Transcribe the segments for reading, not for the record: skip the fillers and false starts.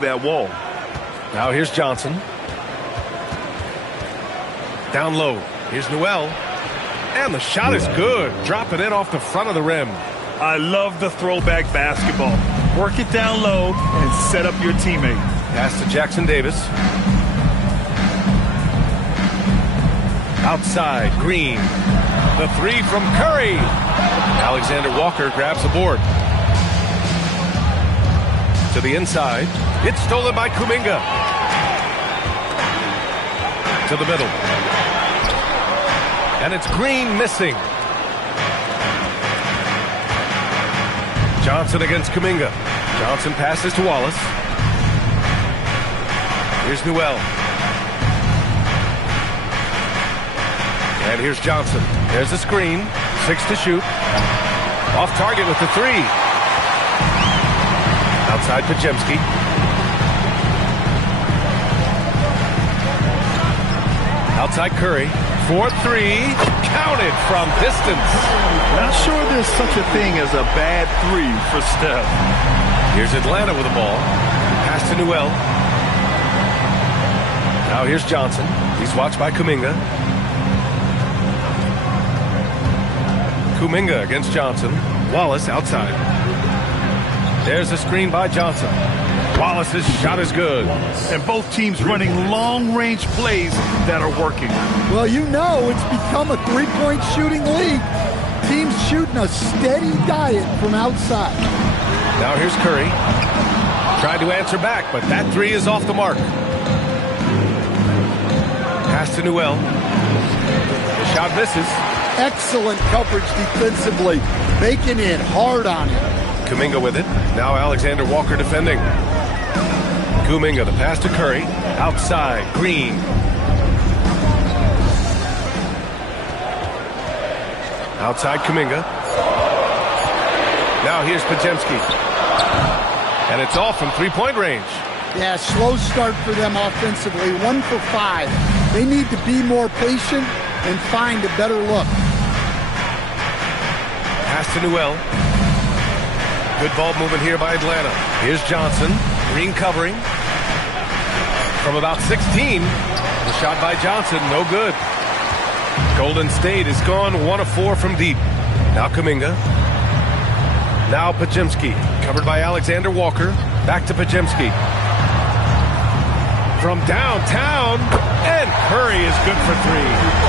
that wall. Now here's Johnson. Down low. Here's Newell. And the shot is good. Drop it in off the front of the rim. I love the throwback basketball. Work it down low and set up your teammate. Pass to Jackson Davis. Outside, Green. The three from Curry. Alexander Walker grabs the board. To the inside. It's stolen by Kuminga. To the middle. And it's Green missing. Johnson against Kuminga. Johnson passes to Wallace. Here's Newell. And here's Johnson. There's the screen. 6 to shoot. Off target with the three. Outside Podziemski. Outside Curry. 4-3. Counted from distance. Not sure there's such a thing as a bad three for Steph. Here's Atlanta with the ball. Pass to Newell. Now here's Johnson. He's watched by Kuminga. Kuminga against Johnson. Wallace outside. There's a screen by Johnson. Wallace's shot is good. And both teams running long-range plays that are working. Well, you know it's become a three-point shooting league. Teams shooting a steady diet from outside. Now here's Curry. Tried to answer back, but that three is off the mark. Pass to Newell. The shot misses. Excellent coverage defensively. Making it hard on him. Kuminga with it. Now Alexander Walker defending. Kuminga, the pass to Curry. Outside, Green. Outside Kuminga. Now here's Podziemski. And it's off from three-point range. Yeah, slow start for them offensively. 1 for 5. They need to be more patient and find a better look. Pass to Newell. Good ball movement here by Atlanta. Here's Johnson. Green covering. From about 16. The shot by Johnson, no good. Golden State is gone 1 of 4 from deep. Now Kuminga. Now Podziemski. Covered by Alexander Walker. Back to Podziemski. From downtown. And Curry is good for 3.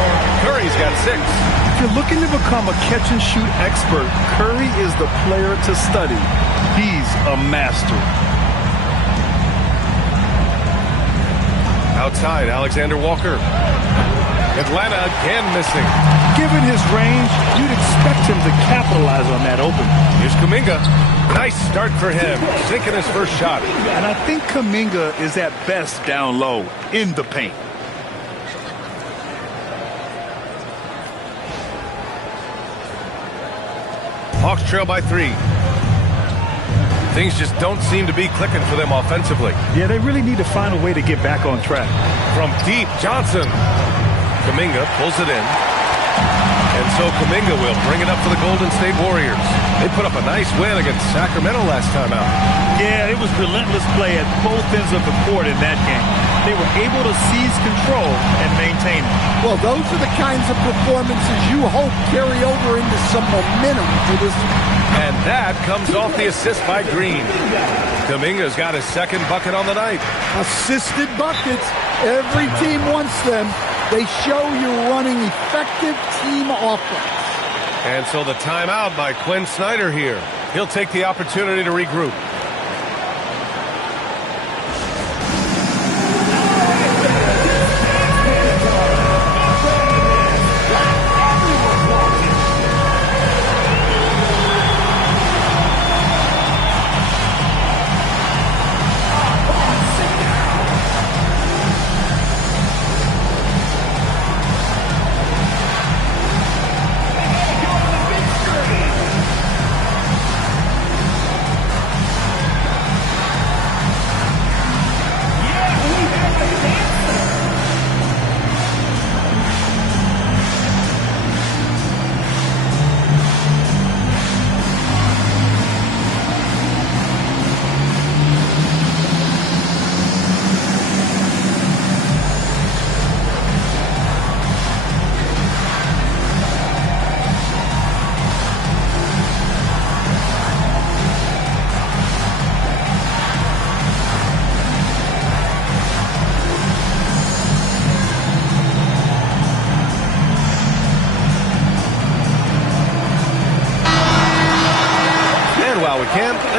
Curry's got 6. If you're looking to become a catch-and-shoot expert, Curry is the player to study. He's a master. Outside, Alexander Walker. Atlanta again missing. Given his range, you'd expect him to capitalize on that open. Here's Kuminga. Nice start for him. Sinking his first shot. And I think Kuminga is at best down low in the paint. Hawks trail by 3. Things just don't seem to be clicking for them offensively. Yeah, they really need to find a way to get back on track. From deep, Johnson. Kuminga pulls it in. And so Kuminga will bring it up for the Golden State Warriors. They put up a nice win against Sacramento last time out. Yeah, it was relentless play at both ends of the court in that game. They were able to seize control and maintain it. Well, those are the kinds of performances you hope carry over into some momentum for this. And that comes off the assist by Green. Kuminga's got his second bucket on the night. Assisted buckets. Every team wants them. They show you're running effective team offense. And so the timeout by Quinn Snyder here. He'll take the opportunity to regroup.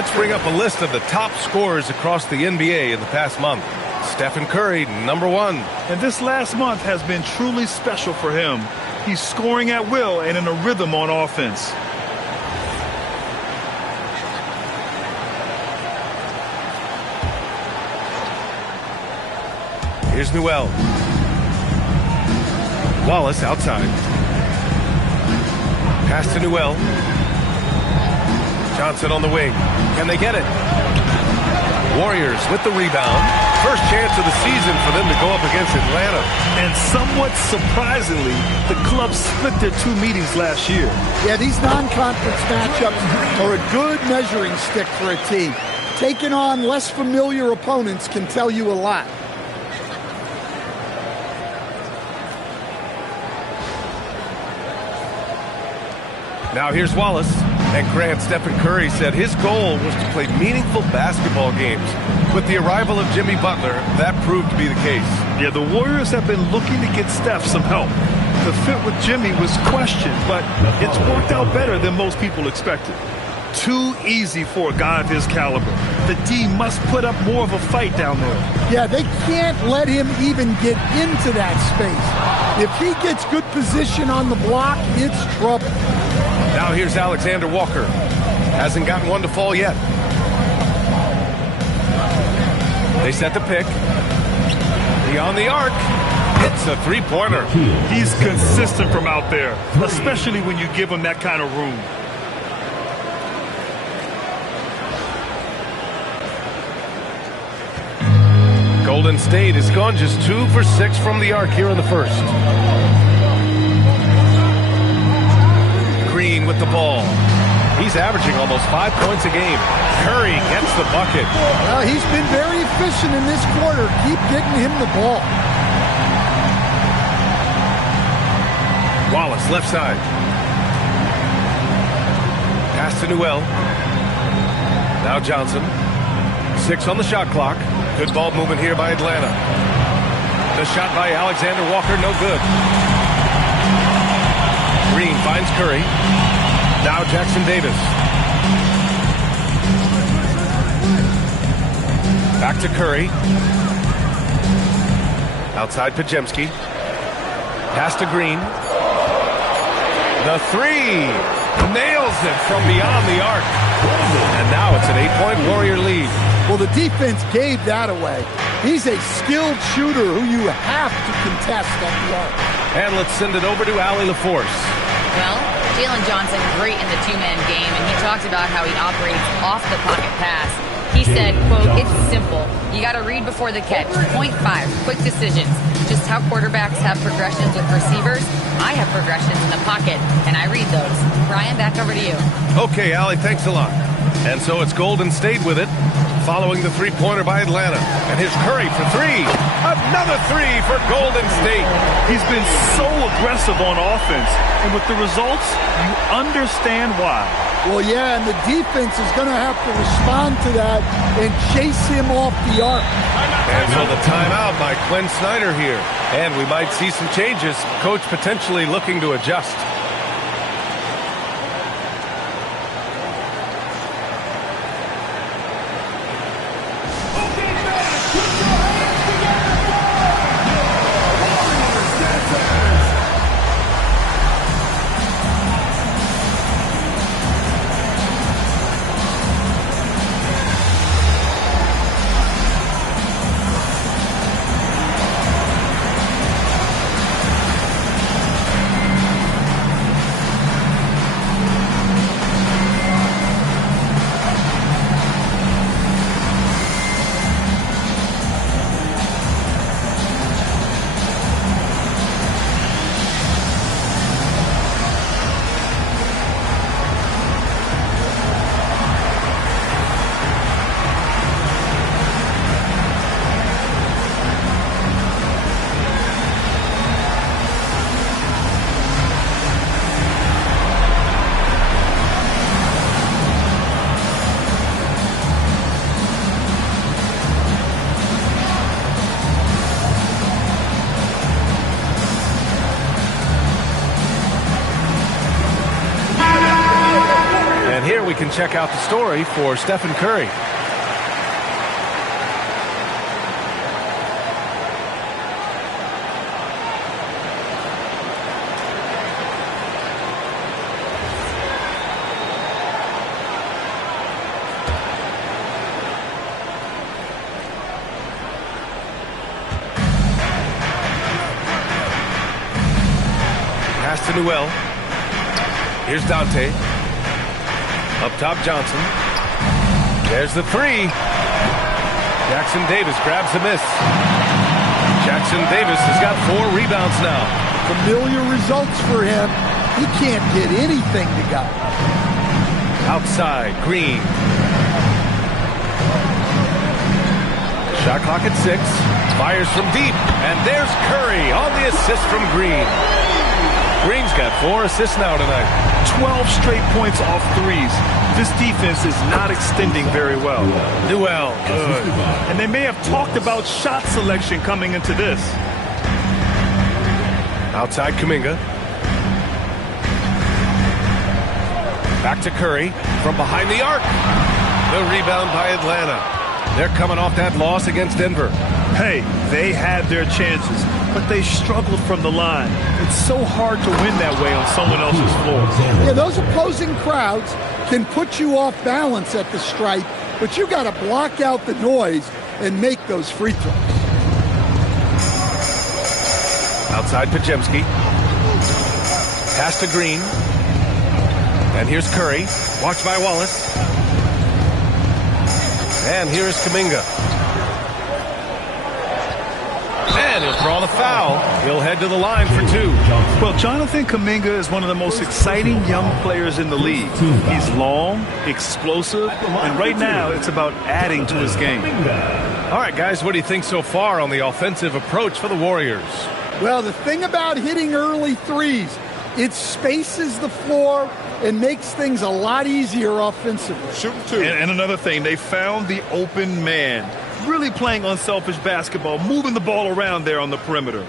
Let's bring up a list of the top scorers across the NBA in the past month. Stephen Curry, number 1. And this last month has been truly special for him. He's scoring at will and in a rhythm on offense. Here's Newell. Wallace outside. Pass to Newell. Johnson on the wing. Can they get it? Warriors with the rebound. First chance of the season for them to go up against Atlanta. And somewhat surprisingly, the club split their 2 meetings last year. Yeah, these non-conference matchups are a good measuring stick for a team. Taking on less familiar opponents can tell you a lot. Now here's Wallace. And Grant, Stephen Curry said his goal was to play meaningful basketball games. With the arrival of Jimmy Butler, that proved to be the case. Yeah, the Warriors have been looking to get Steph some help. The fit with Jimmy was questioned, but it's worked out better than most people expected. Too easy for a guy of his caliber. The D must put up more of a fight down there. Yeah, they can't let him even get into that space. If he gets good position on the block, it's trouble. Now here's Alexander Walker. Hasn't gotten one to fall yet. They set the pick. Beyond the arc. It's a three-pointer. He's consistent from out there, especially when you give him that kind of room. Golden State has gone just 2 for 6 from the arc here in the first. Green with the ball. He's averaging almost 5 points a game. Curry gets the bucket. He's been very efficient in this quarter. Keep getting him the ball. Wallace, left side. Pass to Newell. Now Johnson. 6 on the shot clock. Good ball movement here by Atlanta. The shot by Alexander Walker, no good. Green finds Curry. Now Jackson Davis. Back to Curry. Outside Podziemski. Pass to Green. The 3. Nails it from beyond the arc. And now it's an 8-point Warrior lead. Well, the defense gave that away. He's a skilled shooter who you have to contest at the arc. And let's send it over to Allie LaForce. Well, Jalen Johnson, great in the two-man game, and he talked about how he operates off the pocket pass. He said, quote, "It's simple. You got to read before the catch. Point 5, quick decisions. Just how quarterbacks have progressions with receivers, I have progressions in the pocket, and I read those." Brian, back over to you. Okay, Allie, thanks a lot. And so it's Golden State with it, following the three-pointer by Atlanta. And here's Curry for 3. Another 3 for Golden State. He's been so aggressive on offense, and with the results, you understand why. Well, yeah, and the defense is going to have to respond to that and chase him off the arc. And so the timeout by Quinn Snyder here. And we might see some changes. Coach potentially looking to adjust. can check out the story for Stephen Curry. Pass to Newell. Here's Dante. Up top, Johnson. There's the three. Jackson Davis grabs the miss. Jackson Davis has got 4 rebounds now. Familiar results for him. He can't get anything to go. Outside, Green. Shot clock at 6. Fires from deep. And there's Curry on the assist from Green. Green's got 4 assists now tonight. 12 straight points off threes. This defense is not extending very well. Newell, good. And they may have talked about shot selection coming into this. Outside Kuminga. Back to Curry from behind the arc. The rebound by Atlanta. They're coming off that loss against Denver. Hey, they had their chances, but they struggled from the line. It's so hard to win that way on someone else's floor. Yeah, those opposing crowds can put you off balance at the stripe, but you got to block out the noise and make those free throws. Outside Podziemski. Pass to Green. And here's Curry. Watched by Wallace. And here's Kuminga. And he'll draw the foul. He'll head to the line for 2. Well, Jonathan Kuminga is one of the most exciting young players in the league. He's long, explosive, and right now it's about adding to his game. All right, guys, what do you think so far on the offensive approach for the Warriors? Well, the thing about hitting early threes, it spaces the floor and makes things a lot easier offensively. Shooting 2. And another thing, they found the open man. Really playing unselfish basketball, moving the ball around there on the perimeter.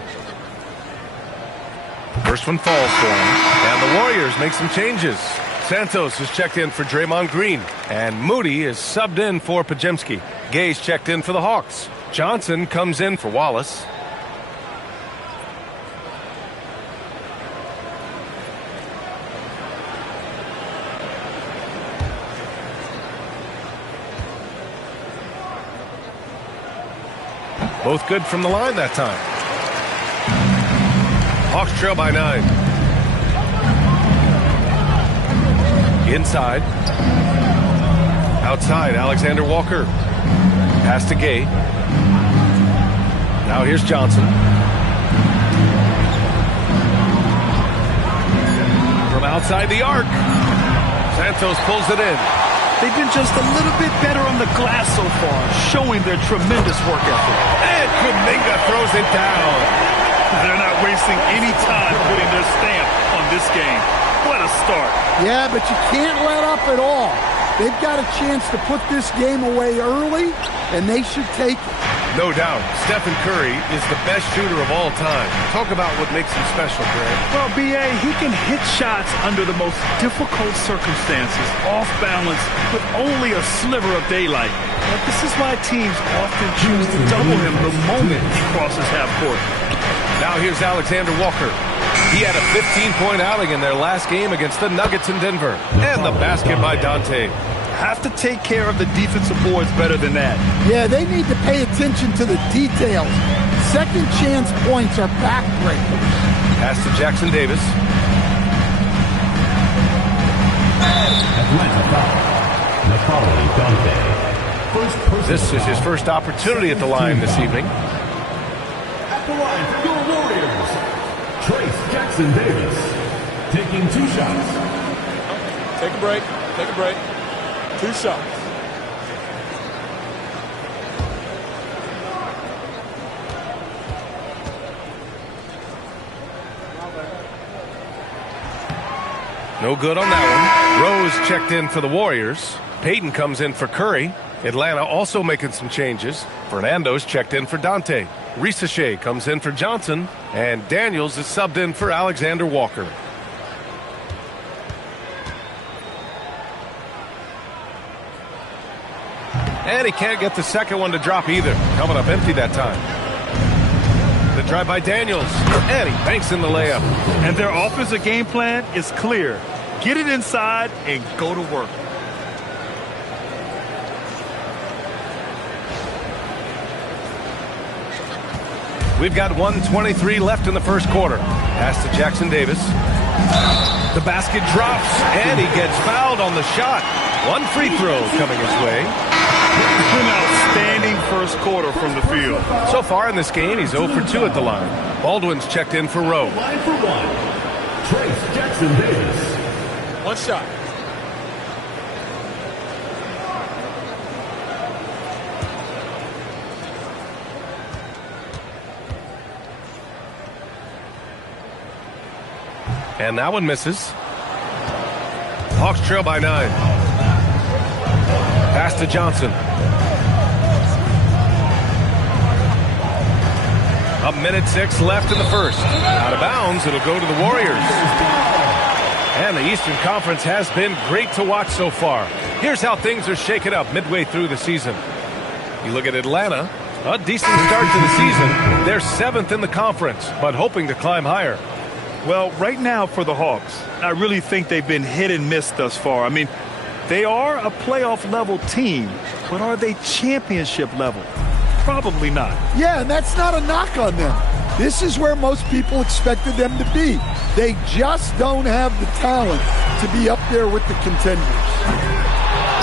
First one falls for him. And the Warriors make some changes. Santos is checked in for Draymond Green. And Moody is subbed in for Podziemski. Gay's checked in for the Hawks. Johnson comes in for Wallace. Both good from the line that time. Hawks trail by 9. Inside. Outside, Alexander Walker. Pass to Gay. Now here's Johnson. From outside the arc. Santos pulls it in. They've been just a little bit better on the glass so far, showing their tremendous work ethic. And Kuminga throws it down. They're not wasting any time putting their stamp on this game. What a start. Yeah, but you can't let up at all. They've got a chance to put this game away early, and they should take it. No doubt, Stephen Curry is the best shooter of all time. Talk about what makes him special, Greg. Well, B.A., he can hit shots under the most difficult circumstances, off balance, with only a sliver of daylight. But this is why teams often choose to double him the moment he crosses half court. Now here's Alexander Walker. He had a 15-point outing in their last game against the Nuggets in Denver. And the basket by Dante. Have to take care of the defensive boards better than that. Yeah, they need to pay attention to the details. Second chance points are backbreakers. Pass to Jackson Davis. This is his first opportunity at the line this evening. At the line for your Warriors, Trace Jackson Davis, taking 2 shots. Take a break. Take a break. 2 shots. No good on that one. Rose checked in for the Warriors. Payton comes in for Curry. Atlanta also making some changes. Fernando's checked in for Dante. Risache comes in for Johnson. And Daniels is subbed in for Alexander Walker. And he can't get the second one to drop either. Coming up empty that time. The drive by Daniels. And he banks in the layup. And their offensive game plan is clear. Get it inside and go to work. We've got 1:23 left in the first quarter. Pass to Jackson Davis. The basket drops, and he gets fouled on the shot. One free throw coming his way. An outstanding first quarter from the field. So far in this game, he's 0 for 2 at the line. Baldwin's checked in for Rowe. Line for one, Trace Jackson Davis. One shot. And that one misses. Hawks trail by 9. Pass to Johnson. A minute 6 left in the first. Out of bounds, it'll go to the Warriors. And the Eastern Conference has been great to watch so far. Here's how things are shaken up midway through the season. You look at Atlanta, a decent start to the season. They're 7th in the conference, but hoping to climb higher. Well, right now for the Hawks, I really think they've been hit and miss thus far. I mean, they are a playoff-level team, but are they championship level? Probably not. Yeah, and that's not a knock on them. This is where most people expected them to be. They just don't have the talent to be up there with the contenders.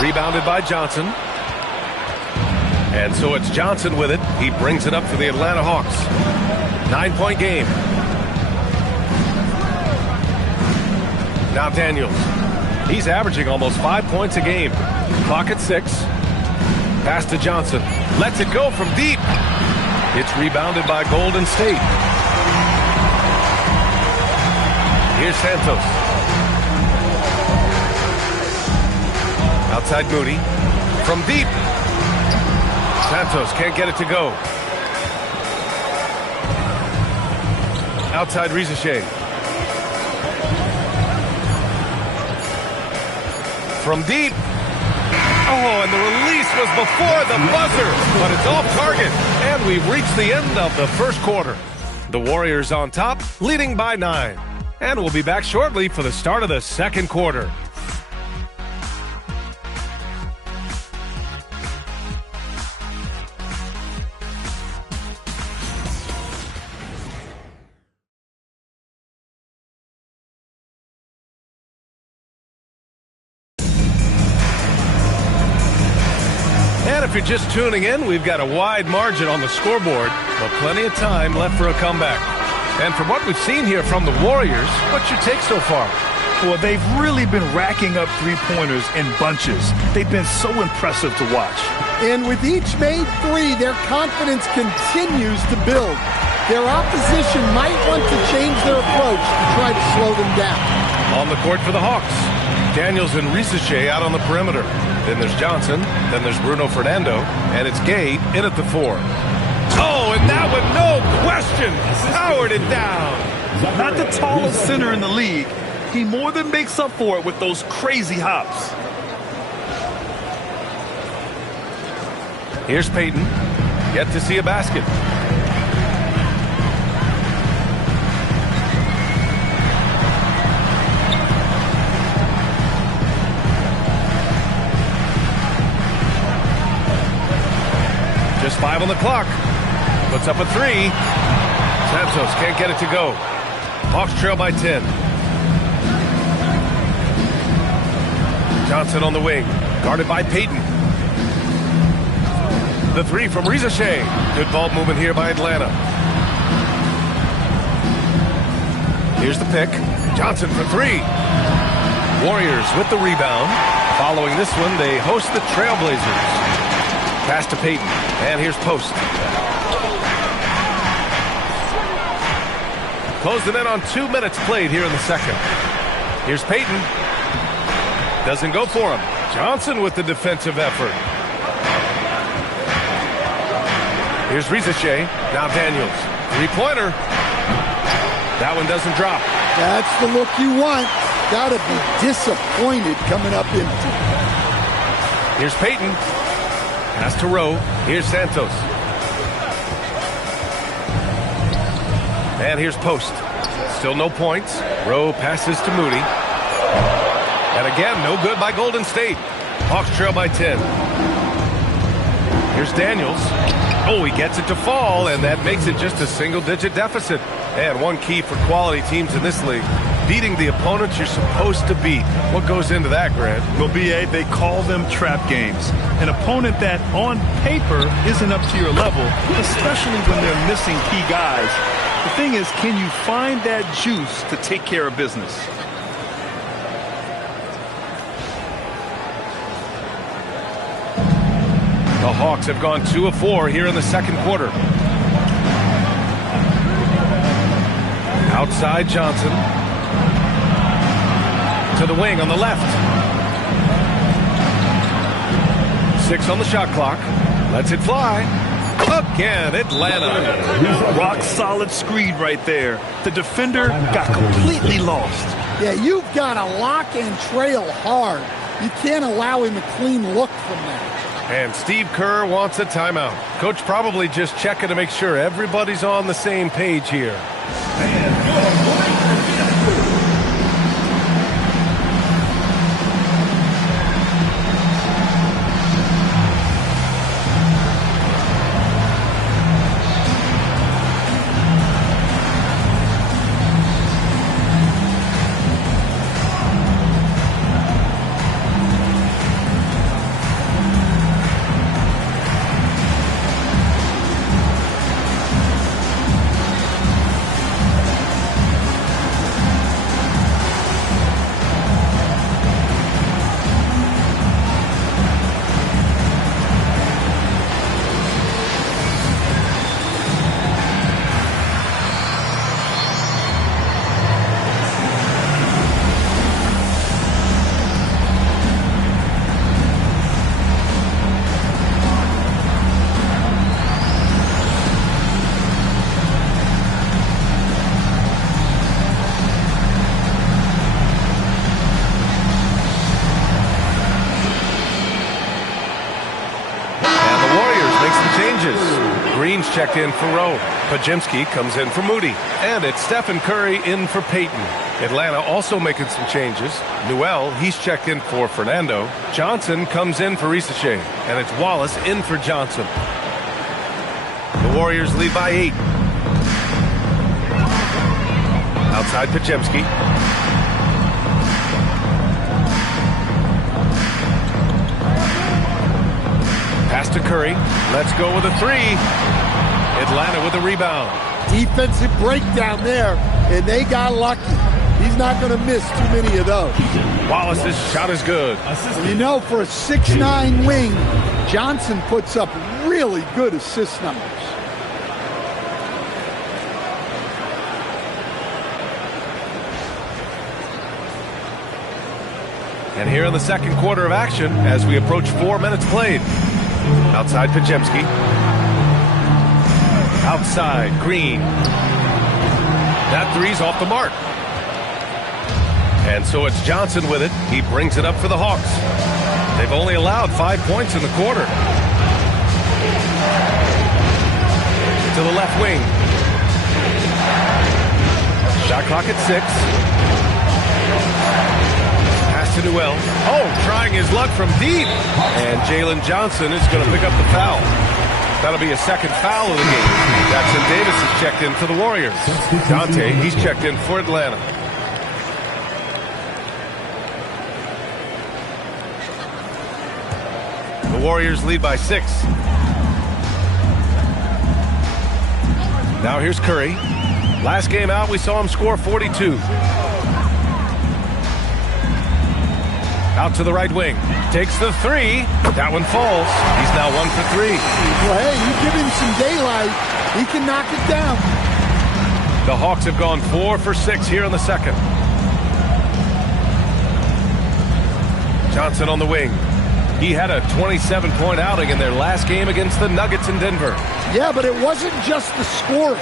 Rebounded by Johnson. And so it's Johnson with it. He brings it up for the Atlanta Hawks. 9-point game. Now Daniels. He's averaging almost 5 points a game. Clock at 6. Pass to Johnson. Lets it go from deep. It's rebounded by Golden State. Here's Santos. Outside Moody. From deep. Santos can't get it to go. Outside Rizachet. From deep. Oh, and the release was before the buzzer, but it's off target. And we've reached the end of the first quarter. The Warriors on top, leading by 9. And we'll be back shortly for the start of the second quarter. If you're just tuning in, we've got a wide margin on the scoreboard, but plenty of time left for a comeback. And from what we've seen here from the Warriors, what's your take so far? Well, they've really been racking up three-pointers in bunches. They've been so impressive to watch. And with each made three, their confidence continues to build. Their opposition might want to change their approach to try to slow them down. On the court for the Hawks, Daniels and Rizachet out on the perimeter. Then there's Johnson, then there's Bruno Fernando, and it's Gay in at the 4. Oh, and that one, no question, powered it down. Not the tallest center in the league. He more than makes up for it with those crazy hops. Here's Payton, yet to see a basket. Just 5 on the clock. Puts up a 3. Santos can't get it to go. Hawks trail by 10. Johnson on the wing. Guarded by Payton. The 3 from Rizachet. Good ball movement here by Atlanta. Here's the pick. Johnson for 3. Warriors with the rebound. Following this one, they host the Trailblazers. Pass to Payton. And here's Post. Closing in on 2 minutes played here in the second. Here's Payton. Doesn't go for him. Johnson with the defensive effort. Here's Rizachet. Now Daniels. Three-pointer. That one doesn't drop. That's the look you want. Gotta be disappointed coming up empty. Here's Payton. Pass to Rowe. Here's Santos. And here's Post. Still no points. Rowe passes to Moody. And again, no good by Golden State. Hawks trail by 10. Here's Daniels. Oh, he gets it to fall, and that makes it just a single-digit deficit. And one key for quality teams in this league, beating the opponents you're supposed to beat. What goes into that, Grant? Well, B.A., they call them trap games. An opponent that, on paper, isn't up to your level, especially when they're missing key guys. The thing is, can you find that juice to take care of business? The Hawks have gone 2 of 4 here in the second quarter. Outside Johnson. To the wing on the left. 6 on the shot clock. Lets it fly. Again, Atlanta. Rock solid screen right there. The defender got completely lost. Yeah, you've got to lock and trail hard. You can't allow him a clean look from that. And Steve Kerr wants a timeout. Coach probably just checking to make sure everybody's on the same page here. Green's checked in for Rowe. Podziemski comes in for Moody. And it's Stephen Curry in for Payton. Atlanta also making some changes. Newell, he's checked in for Fernando. Johnson comes in for Risache. And it's Wallace in for Johnson. The Warriors lead by 8. Outside Podziemski. Pass to Curry. Let's go with a 3. Atlanta with a rebound. Defensive breakdown there, and they got lucky. He's not going to miss too many of those. Wallace's shot is good. You know, for a 6'9" wing, Johnson puts up really good assist numbers. And here in the second quarter of action, as we approach 4 minutes played. Outside Podziemski. Outside Green. That three's off the mark. And so it's Johnson with it. He brings it up for the Hawks. They've only allowed 5 points in the quarter. To the left wing. Shot clock at 6. Pass to Newell. Oh, trying his luck from deep. And Jalen Johnson is going to pick up the foul. That'll be a second foul of the game. Jackson Davis is checked in for the Warriors. Dante, he's checked in for Atlanta. The Warriors lead by 6. Now here's Curry. Last game out, we saw him score 42. Out to the right wing. Takes the 3. That one falls. He's now 1 for 3. Well, hey, you give him some daylight, he can knock it down. The Hawks have gone 4 for 6 here in the second. Johnson on the wing. He had a 27-point outing in their last game against the Nuggets in Denver. Yeah, but it wasn't just the scoring.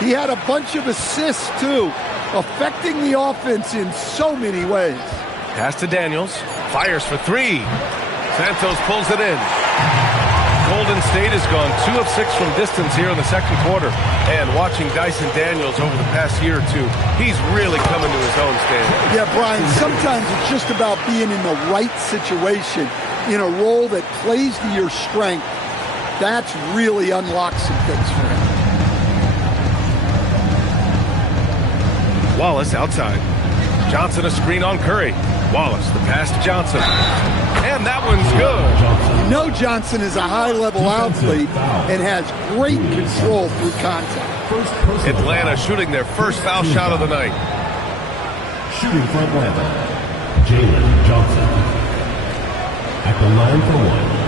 He had a bunch of assists, too, affecting the offense in so many ways. Pass to Daniels. Fires for 3. Santos pulls it in. Golden State has gone 2 of 6 from distance here in the second quarter. And watching Dyson Daniels over the past year or two, he's really coming to his own, Stan. Yeah, Brian, sometimes it's just about being in the right situation, in a role that plays to your strength. That's really unlocked some things for him. Wallace outside. Johnson a screen on Curry. Wallace, the pass to Johnson. And that one's good. You know Johnson is a high-level athlete and has great control through contact. Atlanta shooting their first foul shot of the night. Shooting for Atlanta, Jalen Johnson. At the line for one.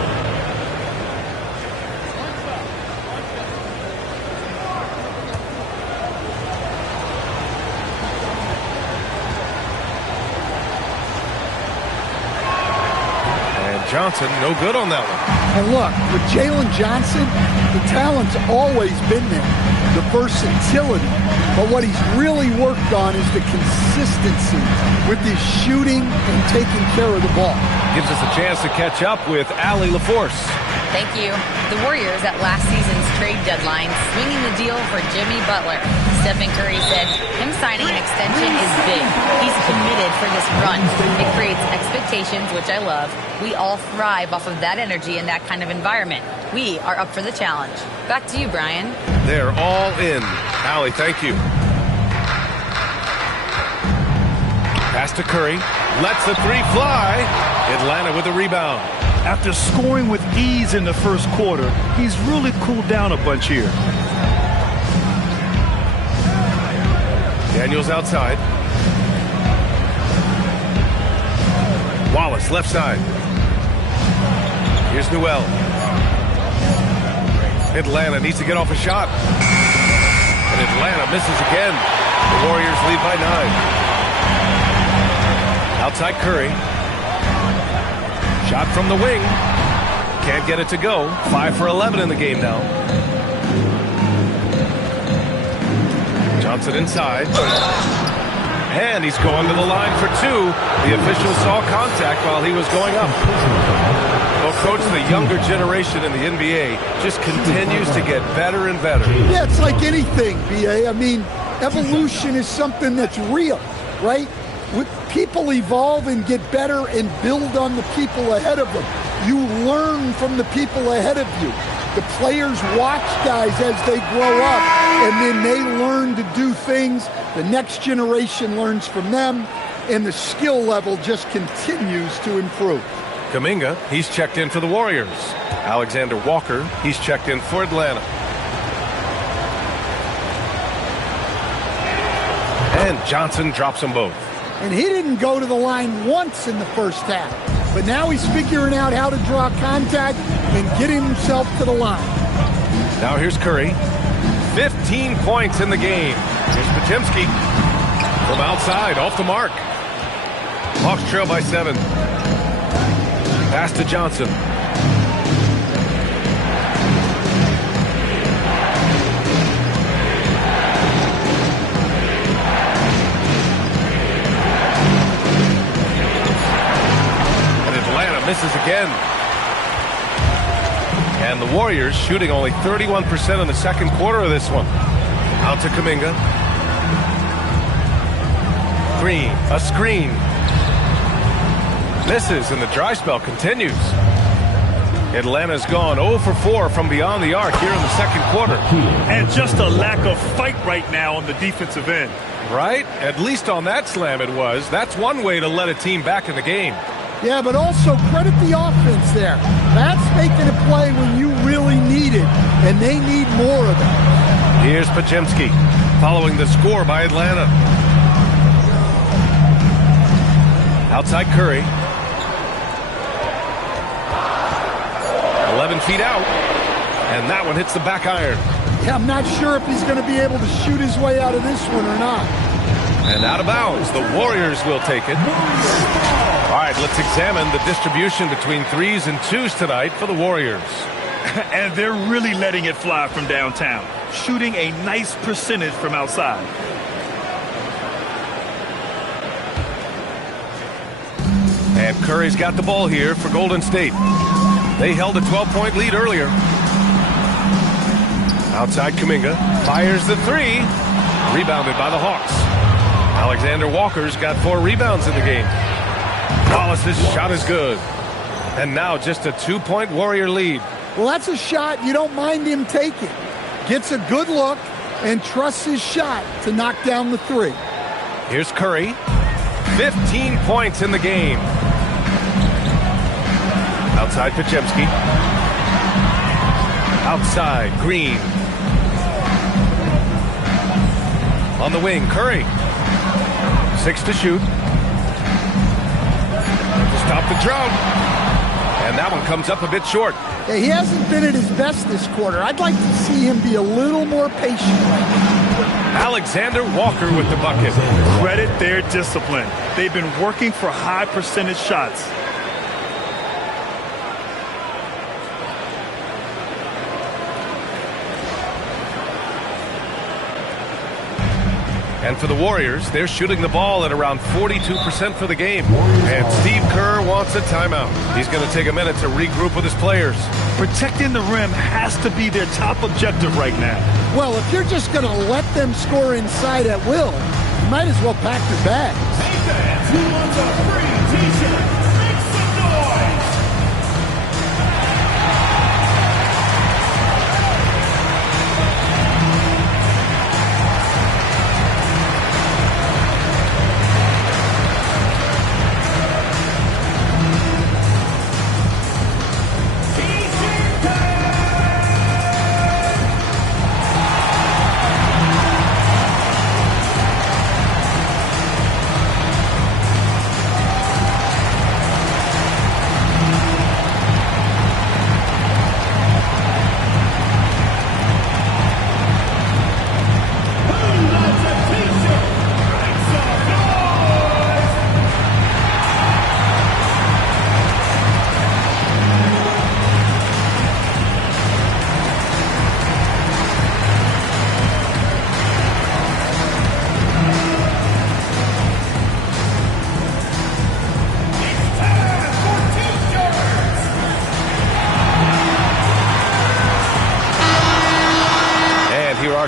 Johnson, no good on that one. And look, with Jalen Johnson, the talent's always been there, the versatility. But what he's really worked on is the consistency with his shooting and taking care of the ball. Gives us a chance to catch up with Allie LaForce. Thank you. The Warriors at last season's trade deadline swinging the deal for Jimmy Butler. Stephen Curry said him signing an extension is big. He's committed for this run. It creates expectations, which I love. We all thrive off of that energy and that kind of environment. We are up for the challenge. Back to you, Brian. They're all in. Allie, thank you. Pass to Curry. Lets the three fly. Atlanta with the rebound. After scoring with ease in the first quarter, he's really cooled down a bunch here. Daniels outside. Wallace left side. Here's Newell. Atlanta needs to get off a shot. And Atlanta misses again. The Warriors lead by 9. Outside Curry. Shot from the wing. Can't get it to go. 5 for 11 in the game now. Johnson inside. And he's going to the line for 2. The official saw contact while he was going up. Well, Coach, the younger generation in the NBA just continues to get better and better. Yeah, it's like anything, B.A. I mean, evolution is something that's real, right? People evolve and get better and build on the people ahead of them. You learn from the people ahead of you. The players watch guys as they grow up, and then they learn to do things. The next generation learns from them, and the skill level just continues to improve. Kuminga, he's checked in for the Warriors. Alexander Walker, he's checked in for Atlanta. And Johnson drops them both. And he didn't go to the line once in the first half. But now he's figuring out how to draw contact and get himself to the line. Now here's Curry. 15 points in the game. Here's Podziemski from outside, off the mark. Hawks trail by 7. Pass to Johnson. Misses again. And the Warriors shooting only 31% in the second quarter of this one. Out to Kuminga. Green, a screen. Misses, and the dry spell continues. Atlanta's gone 0 for 4 from beyond the arc here in the second quarter. And just a lack of fight right now on the defensive end. Right? At least on that slam it was. That's one way to let a team back in the game. Yeah, but also credit the offense there. That's making a play when you really need it, and they need more of it. Here's Podziemski, following the score by Atlanta. Outside Curry. 11 feet out, and that one hits the back iron. Yeah, I'm not sure if he's going to be able to shoot his way out of this one or not. And out of bounds, the Warriors will take it. All right, let's examine the distribution between 3s and 2s tonight for the Warriors. And they're really letting it fly from downtown, shooting a nice percentage from outside. And Curry's got the ball here for Golden State. They held a 12-point lead earlier. Outside Kuminga. Fires the three. Rebounded by the Hawks. Alexander Walker's got 4 rebounds in the game. Wallace's shot is good. And now just a 2-point Warrior lead. Well, that's a shot you don't mind him taking. Gets a good look and trusts his shot to knock down the 3. Here's Curry. 15 points in the game. Outside Podziemski. Outside Green. On the wing, Curry. 6 to shoot. To stop the drought. And that one comes up a bit short. Yeah, he hasn't been at his best this quarter. I'd like to see him be a little more patient right now. Alexander Walker with the bucket. Credit their discipline. They've been working for high percentage shots. And for the Warriors, they're shooting the ball at around 42% for the game. And Steve Kerr wants a timeout. He's going to take a minute to regroup with his players. Protecting the rim has to be their top objective right now. Well, if you're just going to let them score inside at will, you might as well pack your bags. Hey fans, who wants a free t-shirt? Make some noise!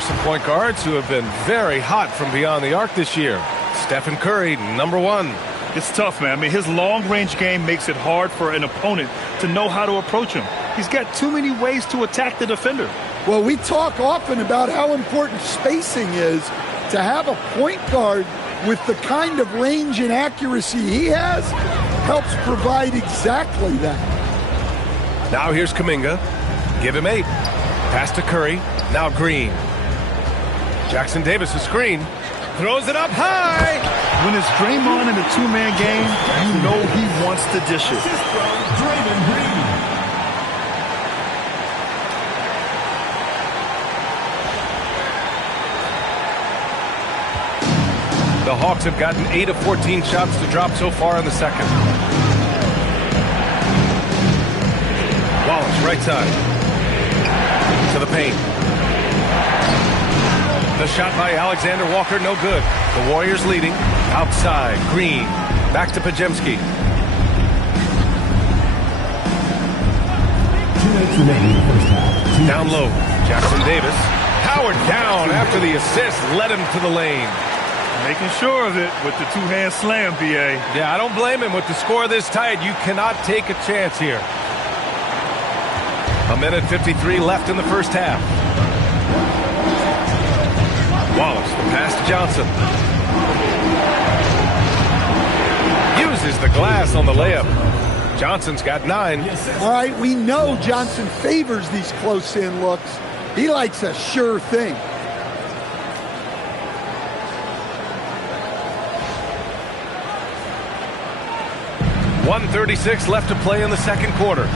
Some point guards who have been very hot from beyond the arc this year. Stephen Curry, number 1. It's tough, man. I mean, his long-range game makes it hard for an opponent to know how to approach him. He's got too many ways to attack the defender. Well, we talk often about how important spacing is. To have a point guard with the kind of range and accuracy he has helps provide exactly that. Now here's Kuminga. Give him 8. Pass to Curry. Now Green. Jackson Davis, a screen. Throws it up high. When it's Draymond in a two-man game, you know he wants to dish it. Draymond Green. The Hawks have gotten 8 of 14 shots to drop so far in the second. Wallace, right side. To the paint. The shot by Alexander Walker, no good. The Warriors leading. Outside, Green. Back to Podziemski. 2 minutes remaining in the first half. Down low, Jackson Davis. Howard down after the assist, led him to the lane. Making sure of it with the two-hand slam, B.A. Yeah, I don't blame him. With the score this tight, you cannot take a chance here. 1:53 left in the first half. Wallace, the pass to Johnson. Uses the glass on the layup. Johnson's got 9. All right, we know Johnson favors these close-in looks. He likes a sure thing. .136 left to play in the second quarter.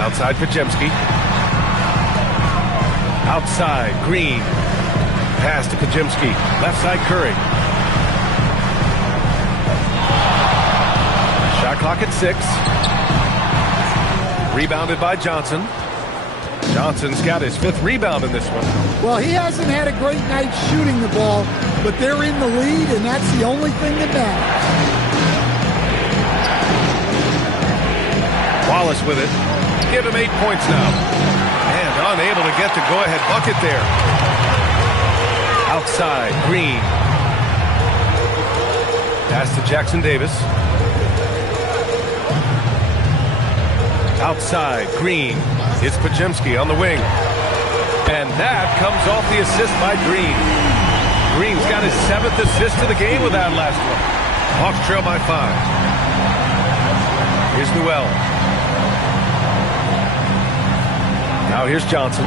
Outside Podziemski. Outside Green. Pass to Podziemski. Left side Curry. Shot clock at 6. Rebounded by Johnson. Johnson's got his 5th rebound in this one. Well, he hasn't had a great night shooting the ball, but they're in the lead, and that's the only thing that matters. Wallace with it. Give him 8 points now. And unable to get the go-ahead bucket there. Outside, Green. Pass to Jackson Davis. Outside, Green. It's Podziemski on the wing. And that comes off the assist by Green. Green's got his 7th assist of the game with that last one. Hawks trail by 5. Here's Newell. Now here's Johnson.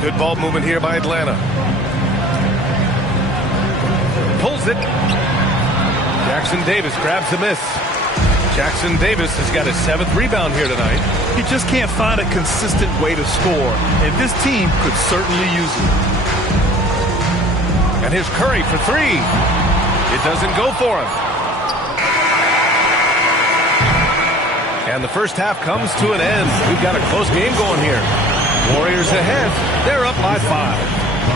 Good ball movement here by Atlanta. Pulls it. Jackson Davis grabs the miss. Jackson Davis has got his 7th rebound here tonight. He just can't find a consistent way to score, and this team could certainly use it. And here's Curry for 3. It doesn't go for him. And the first half comes to an end. We've got a close game going here. Warriors ahead. They're up by 5.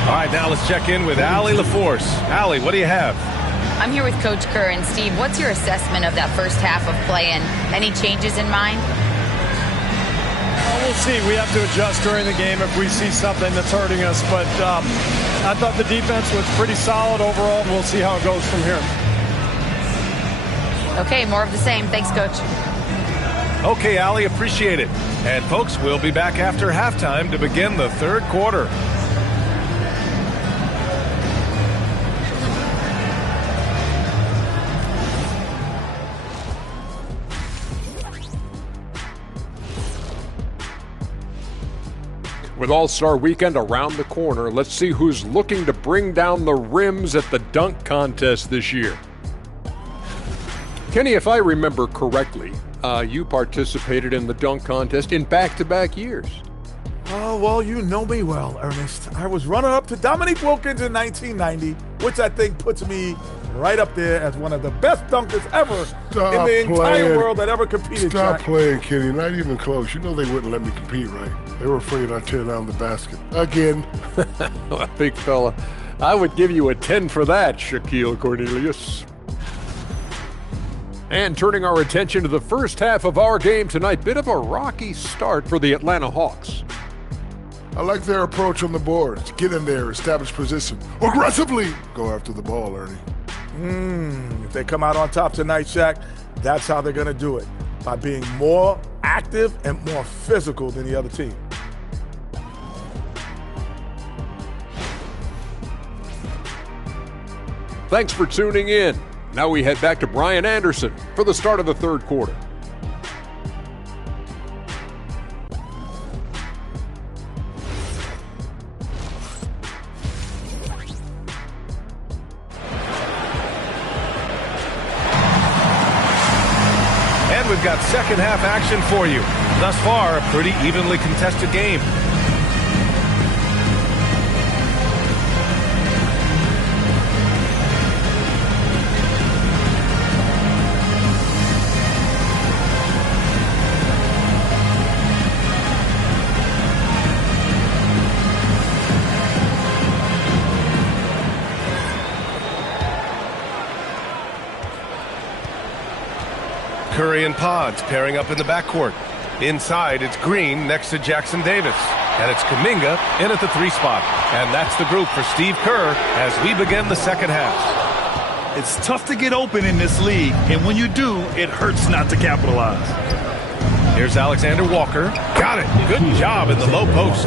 All right, now let's check in with Allie LaForce. Allie, what do you have? I'm here with Coach Kerr. And Steve, what's your assessment of that first half of play and any changes in mind? We'll see. We have to adjust during the game if we see something that's hurting us. But I thought the defense was pretty solid overall. We'll see how it goes from here. Okay, more of the same. Thanks, Coach. Okay, Allie, appreciate it. And folks, we'll be back after halftime to begin the third quarter. With All-Star Weekend around the corner, let's see who's looking to bring down the rims at the dunk contest this year. Kenny, if I remember correctly, you participated in the dunk contest in back-to-back years. Oh, well, you know me well, Ernest. I was runner-up to Dominique Wilkins in 1990, which I think puts me right up there as one of the best dunkers ever in the entire world that ever competed. Stop playing, Kenny. Not even close. You know they wouldn't let me compete, right? They were afraid I'd tear down the basket. Again. Big fella. I would give you a 10 for that, Shaquille Cornelius. And turning our attention to the first half of our game tonight, bit of a rocky start for the Atlanta Hawks. I like their approach on the boards. Get in there, establish position. Aggressively go after the ball, Ernie. If they come out on top tonight, Shaq, that's how they're going to do it. By being more active and more physical than the other team. Thanks for tuning in. Now we head back to Brian Anderson for the start of the third quarter. And we've got second half action for you. Thus far, a pretty evenly contested game. Curry and Pods pairing up in the backcourt. Inside, it's Green next to Jackson Davis. And it's Kuminga in at the 3 spot. And that's the group for Steve Kerr as we begin the second half. It's tough to get open in this league, and when you do, it hurts not to capitalize. Here's Alexander Walker. Got it. Good job in the low post.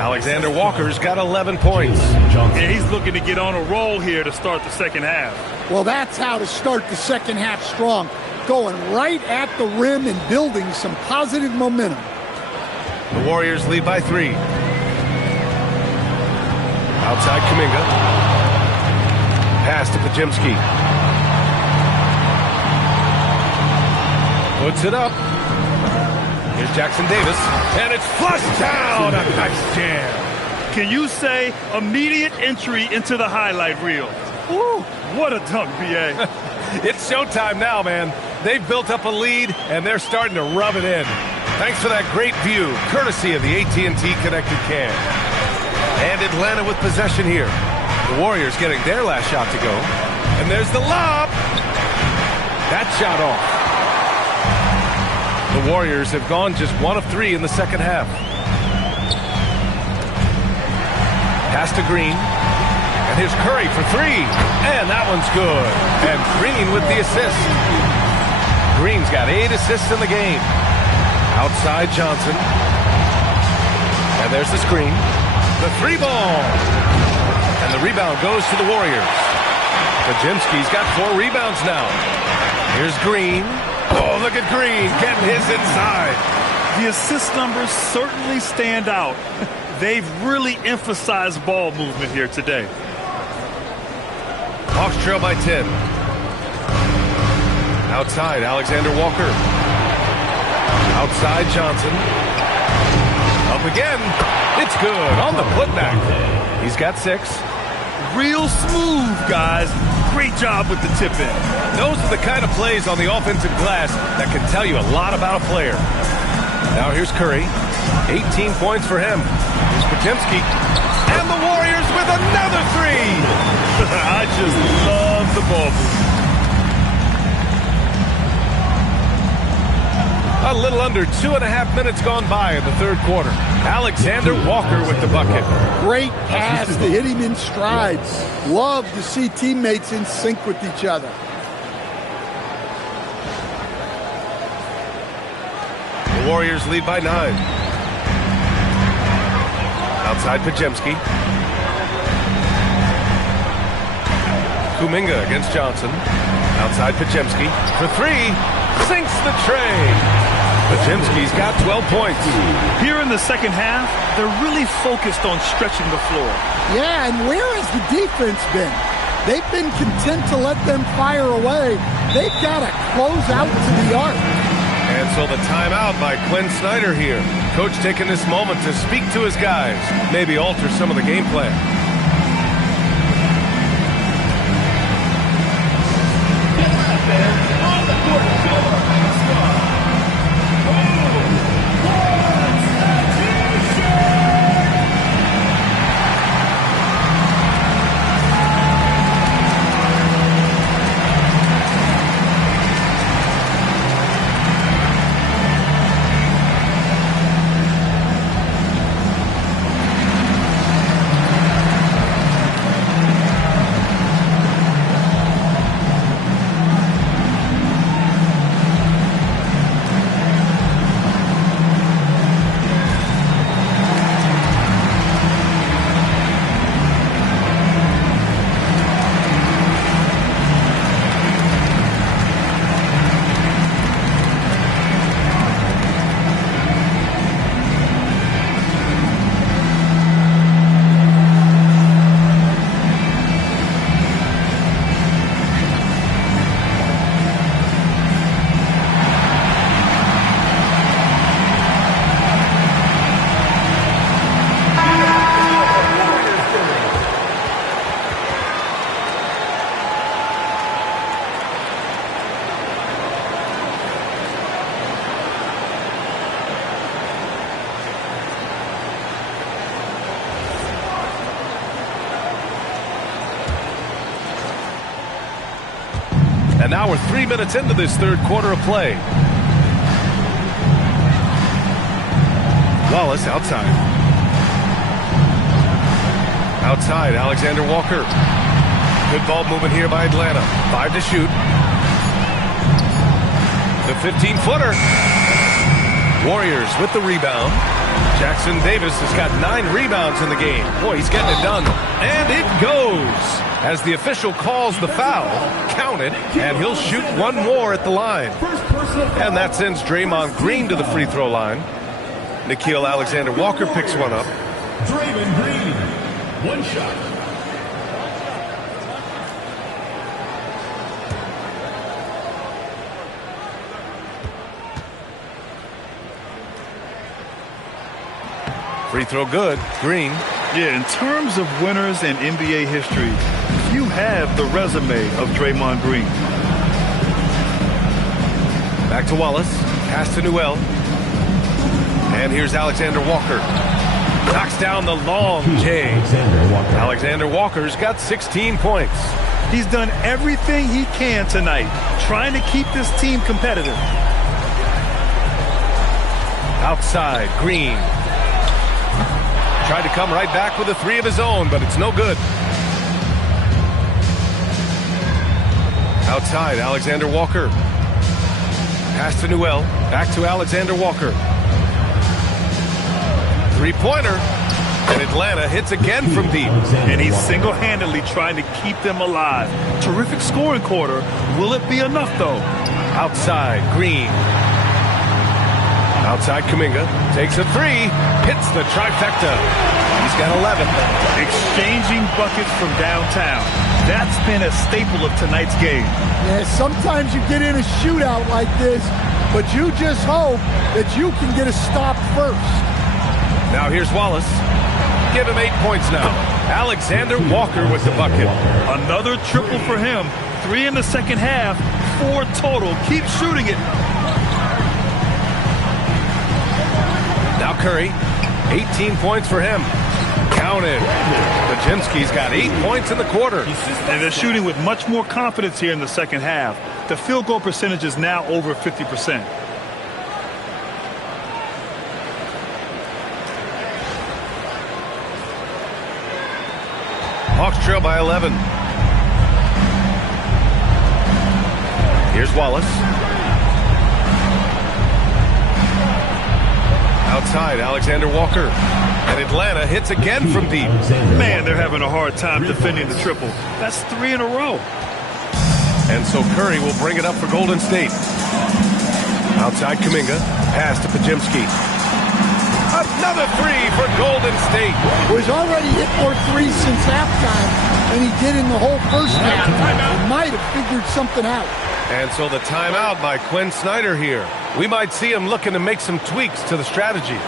Alexander Walker's got 11 points. Yeah, he's looking to get on a roll here to start the second half. Well, that's how to start the second half strong. Going right at the rim and building some positive momentum. The Warriors lead by 3. Outside Kuminga. Pass to Podziemski. Puts it up. Here's Jackson Davis. And it's flushed down. A nice jam. Can you say immediate entry into the highlight reel? Woo, what a dunk, B.A. It's showtime now, man. They've built up a lead, and they're starting to rub it in. Thanks for that great view, courtesy of the AT&T Connected Cam. And Atlanta with possession here. The Warriors getting their last shot to go. And there's the lob. That shot off. The Warriors have gone just 1 of 3 in the second half. Pass to Green. And here's Curry for 3. And that one's good. And Green with the assist. Green's got 8 assists in the game. Outside Johnson. And there's the screen. The 3 ball. And the rebound goes to the Warriors. Podziemski's got 4 rebounds now. Here's Green. Oh, look at Green getting his inside. The assist numbers certainly stand out. They've really emphasized ball movement here today. Hawks trail by 10. Outside, Alexander Walker. Outside, Johnson. Up again. It's good on the putback. He's got 6. Real smooth, guys. Great job with the tip in. Those are the kind of plays on the offensive glass that can tell you a lot about a player. Now here's Curry. 18 points for him. Here's Podziemski. And the Warriors with another 3. I just love the ball movement. A little under 2.5 minutes gone by in the third quarter. Alexander Walker with the bucket. Great pass to hit him in strides. Love to see teammates in sync with each other. The Warriors lead by 9. Outside Podziemski. Kuminga against Johnson. Outside Podziemski for 3. Sinks the tray. Podziemski's got 12 points. Here in the second half, they're really focused on stretching the floor. Yeah, and where has the defense been? They've been content to let them fire away. They've got to close out to the arc. And so the timeout by Quinn Snyder here. Coach taking this moment to speak to his guys, maybe alter some of the game plan. And now we're 3 minutes into this third quarter of play. Wallace outside. Outside, Alexander Walker. Good ball movement here by Atlanta. 5 to shoot. The 15-footer. Warriors with the rebound. Jackson Davis has got 9 rebounds in the game. Boy, he's getting it done. And it goes. As the official calls the foul, counted, and he'll shoot 1 more at the line. And that sends Draymond Green to the free throw line. Nickeil Alexander-Walker picks one up. Draymond Green, 1 shot. Free throw good. Green. Yeah, in terms of winners in NBA history, you have the resume of Draymond Green. Back to Wallace. Pass to Newell. And here's Alexander Walker. Knocks down the long J. Alexander Walker's got 16 points. He's done everything he can tonight, trying to keep this team competitive. Outside, Green. Tried to come right back with a three of his own, but it's no good. Outside, Alexander Walker. Pass to Newell. Back to Alexander Walker. Three-pointer. And Atlanta hits again from deep. And he's single-handedly trying to keep them alive. Terrific scoring quarter. Will it be enough, though? Outside, Green. Outside, Kuminga. Takes a three. Hits the trifecta. He's got 11. Exchanging buckets from downtown. That's been a staple of tonight's game. Yeah, sometimes you get in a shootout like this, but you just hope that you can get a stop first. Now here's Wallace. Give him 8 points now. Alexander Walker with the bucket. Another triple for him. 3 in the second half. 4 total. Keep shooting it. Now Curry. 18 points for him. Counted. Podziemski's got 8 points in the quarter. And they're shooting with much more confidence here in the second half. The field goal percentage is now over 50%. Hawks trail by 11. Here's Wallace. Outside, Alexander Walker. And Atlanta hits again from deep. Man, they're having a hard time defending the triple. That's 3 in a row. And so Curry will bring it up for Golden State. Outside, Kuminga. Pass to Podziemski. Another three for Golden State. He's already hit more threes since halftime than he did in the whole first half. He might have figured something out. And so the timeout by Quinn Snyder here. We might see him looking to make some tweaks to the strategy.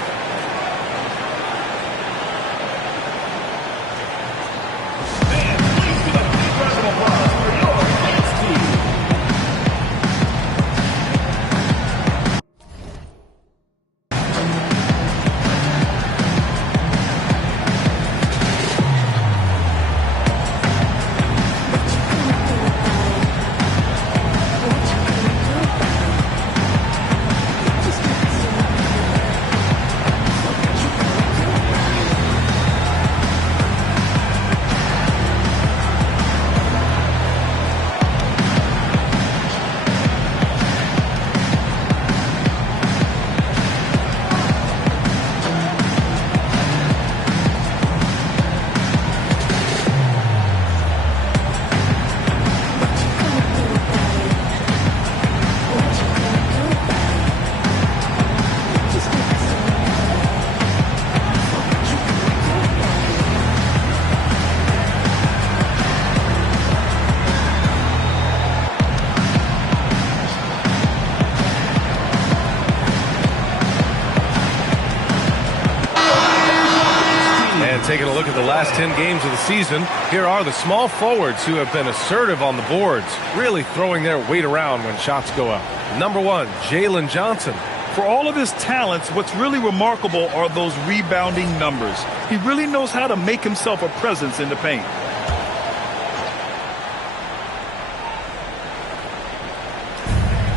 Taking a look at the last 10 games of the season, here are the small forwards who have been assertive on the boards, really throwing their weight around when shots go up. Number 1, Jalen Johnson. For all of his talents, what's really remarkable are those rebounding numbers. He really knows how to make himself a presence in the paint.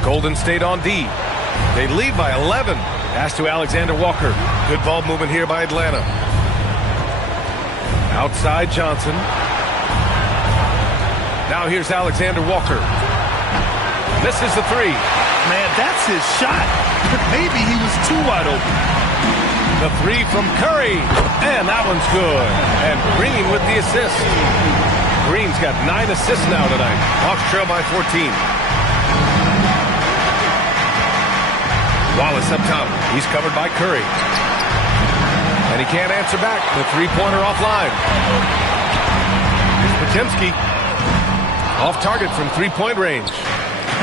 Golden State on D. They lead by 11. Pass to Alexander Walker. Good ball movement here by Atlanta. Outside Johnson. Now here's Alexander Walker. Misses the three. Man, that's his shot. But maybe he was too wide open. The three from Curry. And that one's good. And Green with the assist. Green's got 9 assists now tonight. Hawks trail by 14. Wallace up top. He's covered by Curry. And he can't answer back. The three-pointer offline. Here's Podziemski. Off target from three-point range.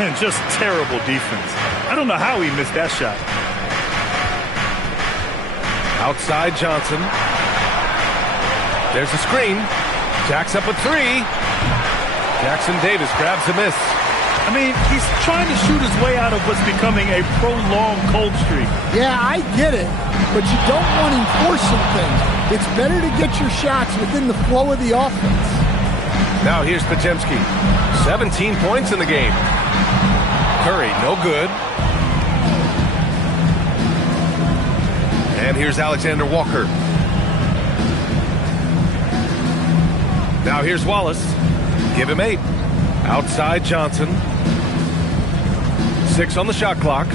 And just terrible defense. I don't know how he missed that shot. Outside Johnson. There's a screen. Jacks up a three. Jackson Davis grabs the miss. I mean, he's trying to shoot his way out of what's becoming a prolonged cold streak. Yeah, I get it, but you don't want him forcing things. It's better to get your shots within the flow of the offense. Now here's Podziemski. 17 points in the game. Curry, no good. And here's Alexander Walker. Now here's Wallace. Give him 8. Outside Johnson. 6 on the shot clock.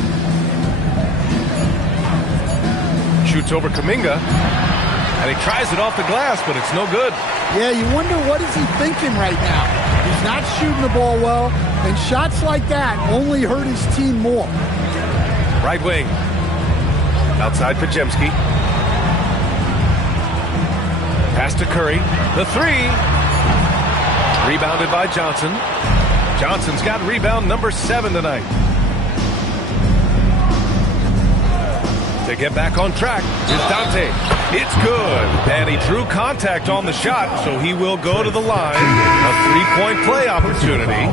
Shoots over Kuminga. And he tries it off the glass, but it's no good. Yeah, you wonder what is he thinking right now. He's not shooting the ball well, and shots like that only hurt his team more. Right wing. Outside Podziemski. Pass to Curry. The 3. Rebounded by Johnson. Johnson's got rebound number 7 tonight. To get back on track is Dante. It's good. And he drew contact on the shot, so he will go to the line. A 3-point play opportunity.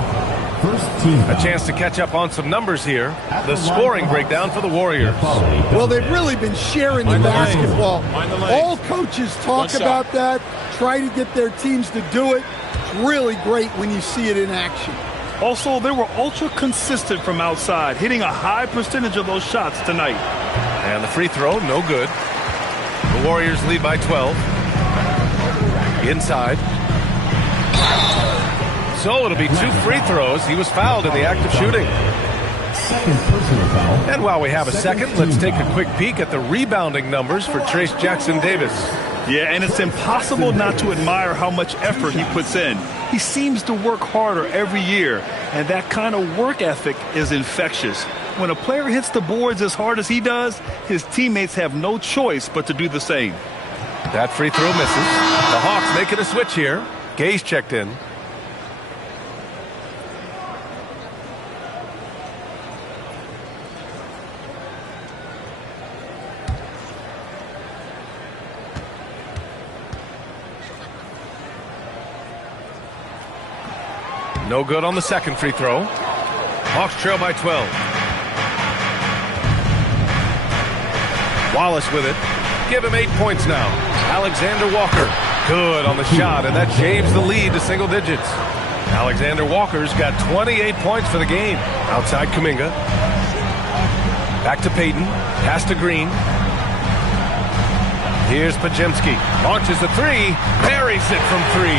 A chance to catch up on some numbers here. The scoring breakdown for the Warriors. Well, they've really been sharing the basketball. All coaches talk about that, try to get their teams to do it. It's really great when you see it in action. Also, they were ultra consistent from outside, hitting a high percentage of those shots tonight. And the free throw, no good. The Warriors lead by 12. Inside. So it'll be 2 free throws. He was fouled in the act of shooting. Second personal foul. And while we have a second, let's take a quick peek at the rebounding numbers for Trayce Jackson-Davis. Yeah, and it's impossible not to admire how much effort he puts in. He seems to work harder every year, and that kind of work ethic is infectious. When a player hits the boards as hard as he does, his teammates have no choice but to do the same. That free throw misses. The Hawks making a switch here. Gay's checked in. No good on the second free throw. Hawks trail by 12. Wallace with it. Give him 8 points now. Alexander Walker. Good on the shot, and that shaves the lead to single digits. Alexander Walker's got 28 points for the game. Outside Kuminga. Back to Payton. Pass to Green. Here's Podziemski. Launches the 3. Buries it from 3.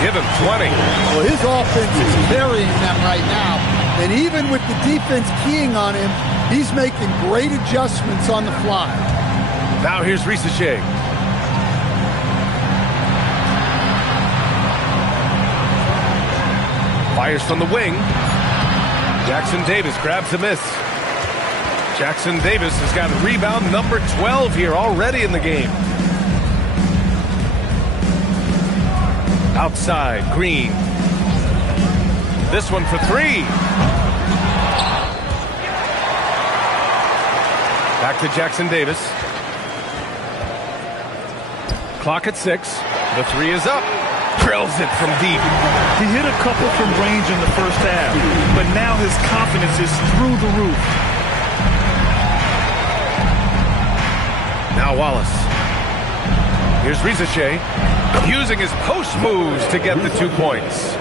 Give him 20. Well, his offense is carrying them right now. And even with the defense keying on him, he's making great adjustments on the fly. Now here's Risacher. Fires from the wing. Jackson-Davis grabs the miss. Jackson-Davis has got rebound number 12 here already in the game. Outside, Green. This one for 3. Back to Jackson-Davis. Clock at 6. The 3 is up. Drills it from deep. He hit a couple from range in the first half, but now his confidence is through the roof. Now Wallace. Here's Risacher. Using his post moves to get the 2 points.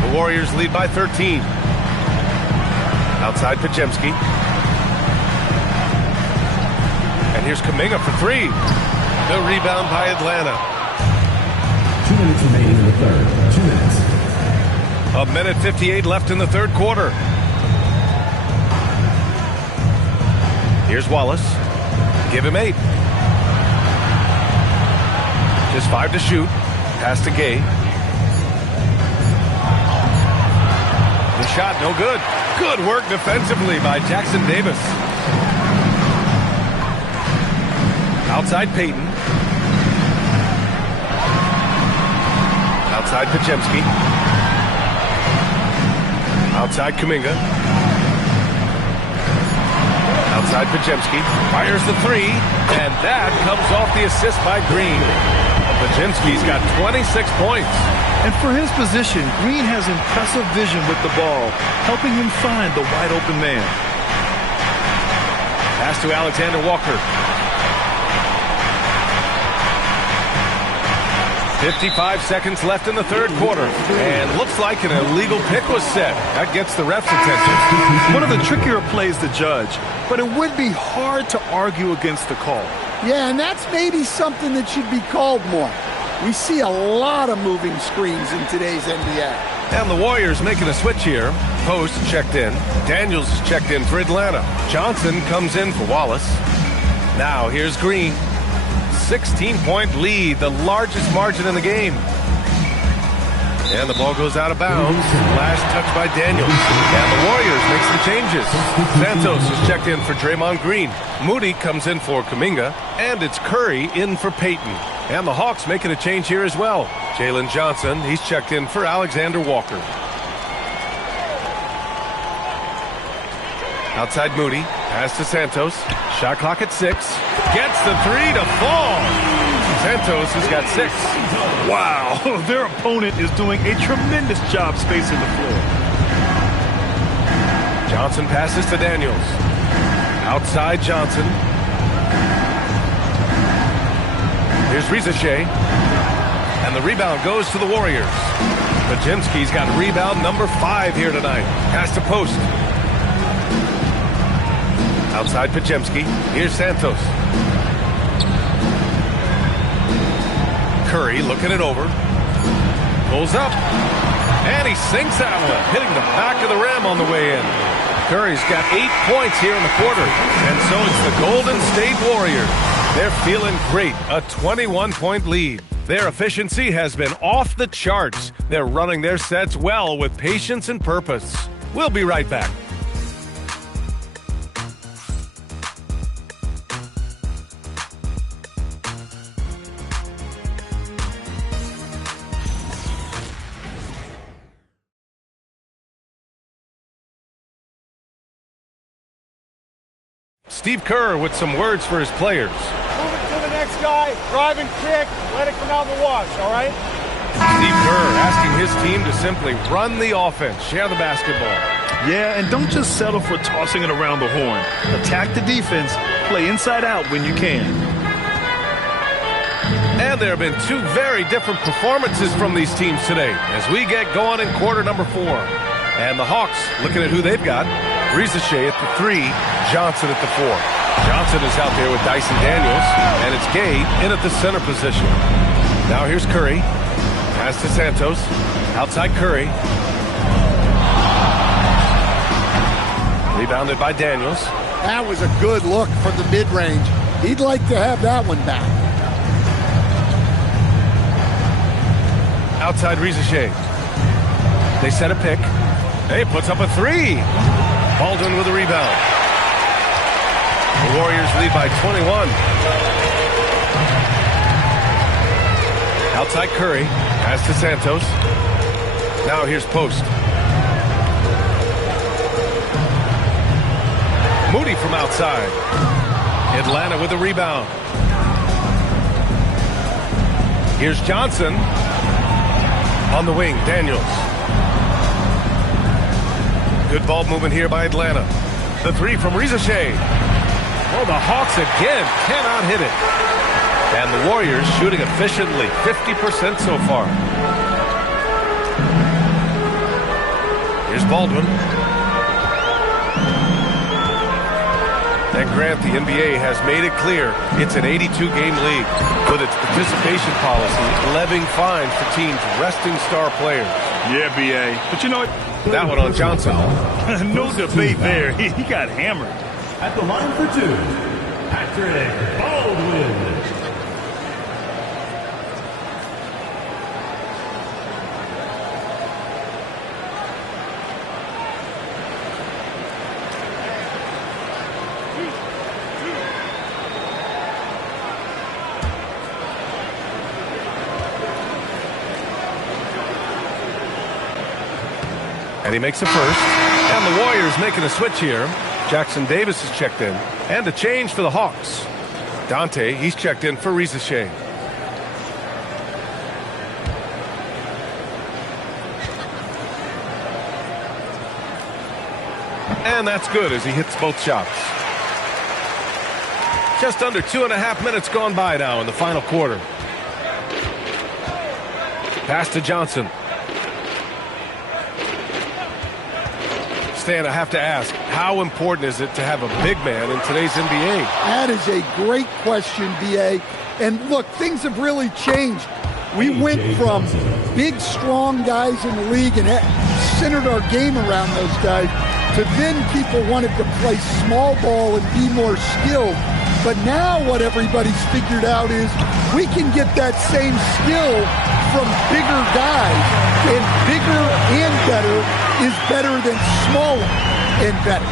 The Warriors lead by 13. Outside Podziemski. And here's Kuminga for 3. The rebound by Atlanta. 2 minutes remaining in the third. 2 minutes. 1:58 left in the third quarter. Here's Wallace. Give him 8. Just 5 to shoot. Pass to Gay. The shot, no good. Good work defensively by Jackson-Davis. Outside Payton. Outside Podziemski. Outside Kuminga. Outside Podziemski. Fires the 3. And that comes off the assist by Green. Podziemski's got 26 points. And for his position, Green has impressive vision with the ball, helping him find the wide open man. Pass to Alexander Walker. 55 seconds left in the third quarter. And looks like an illegal pick was set. That gets the ref's attention. One of the trickier plays to judge, but it would be hard to argue against the call. Yeah, and that's maybe something that should be called more. We see a lot of moving screens in today's NBA. And the Warriors making a switch here. Post checked in. Daniels checked in for Atlanta. Johnson comes in for Wallace. Now here's Green. 16-point lead, the largest margin in the game. And the ball goes out of bounds. Last touch by Daniels. And the Warriors make some changes. Santos is checked in for Draymond Green. Moody comes in for Kuminga. And it's Curry in for Payton. And the Hawks making a change here as well. Jalen Johnson, he's checked in for Alexander Walker. Outside Moody. Pass to Santos. Shot clock at 6. Gets the 3 to fall. Santos has got 6. Wow, their opponent is doing a tremendous job spacing the floor. Johnson passes to Daniels. Outside Johnson. Here's Rizachet. And the rebound goes to the Warriors. Podziemski's got rebound number 5 here tonight. Pass to Post. Outside Podziemski. Here's Santos. Curry looking it over. Pulls up. And he sinks that one, hitting the back of the rim on the way in. Curry's got 8 points here in the quarter. And so it's the Golden State Warriors. They're feeling great. A 21-point lead. Their efficiency has been off the charts. They're running their sets well with patience and purpose. We'll be right back. Steve Kerr with some words for his players. Move it to the next guy, drive and kick, let it come out the wash, all right? Steve Kerr asking his team to simply run the offense, share the basketball. Yeah, and don't just settle for tossing it around the horn. Attack the defense, play inside out when you can. And there have been 2 very different performances from these teams today as we get going in quarter number 4. And the Hawks looking at who they've got. Rizachet at the 3, Johnson at the 4. Johnson is out there with Dyson Daniels, and it's Gay in at the center position. Now here's Curry. Pass to Santos. Outside Curry. Rebounded by Daniels. That was a good look from the mid-range. He'd like to have that one back. Outside Rizachet. They set a pick. He puts up a 3. Baldwin with a rebound. The Warriors lead by 21. Outside Curry. Pass to Santos. Now here's Post. Moody from outside. Atlanta with a rebound. Here's Johnson. On the wing, Daniels. Good ball movement here by Atlanta. The 3 from Rizachet. Oh, the Hawks again cannot hit it. And the Warriors shooting efficiently, 50% so far. Here's Baldwin. And Grant, the NBA has made it clear it's an 82-game league with its participation policy levying fines for teams resting star players. Yeah, B.A. But you know what? That one on Johnson. No debate there. He got hammered. At the line for 2, Patrick Baldwin. And he makes a first. And the Warriors making a switch here. Jackson Davis is checked in. And a change for the Hawks. Dante, he's checked in for Rizachet. And that's good as he hits both shots. Just under 2.5 minutes gone by now in the final quarter. Pass to Johnson. Stan, I have to ask, how important is it to have a big man in today's NBA? That is a great question, B.A. And look, things have really changed. We went from big, strong guys in the league and centered our game around those guys to then people wanted to play small ball and be more skilled. But now what everybody's figured out is we can get that same skill from bigger guys, and bigger and better is better than smaller and better.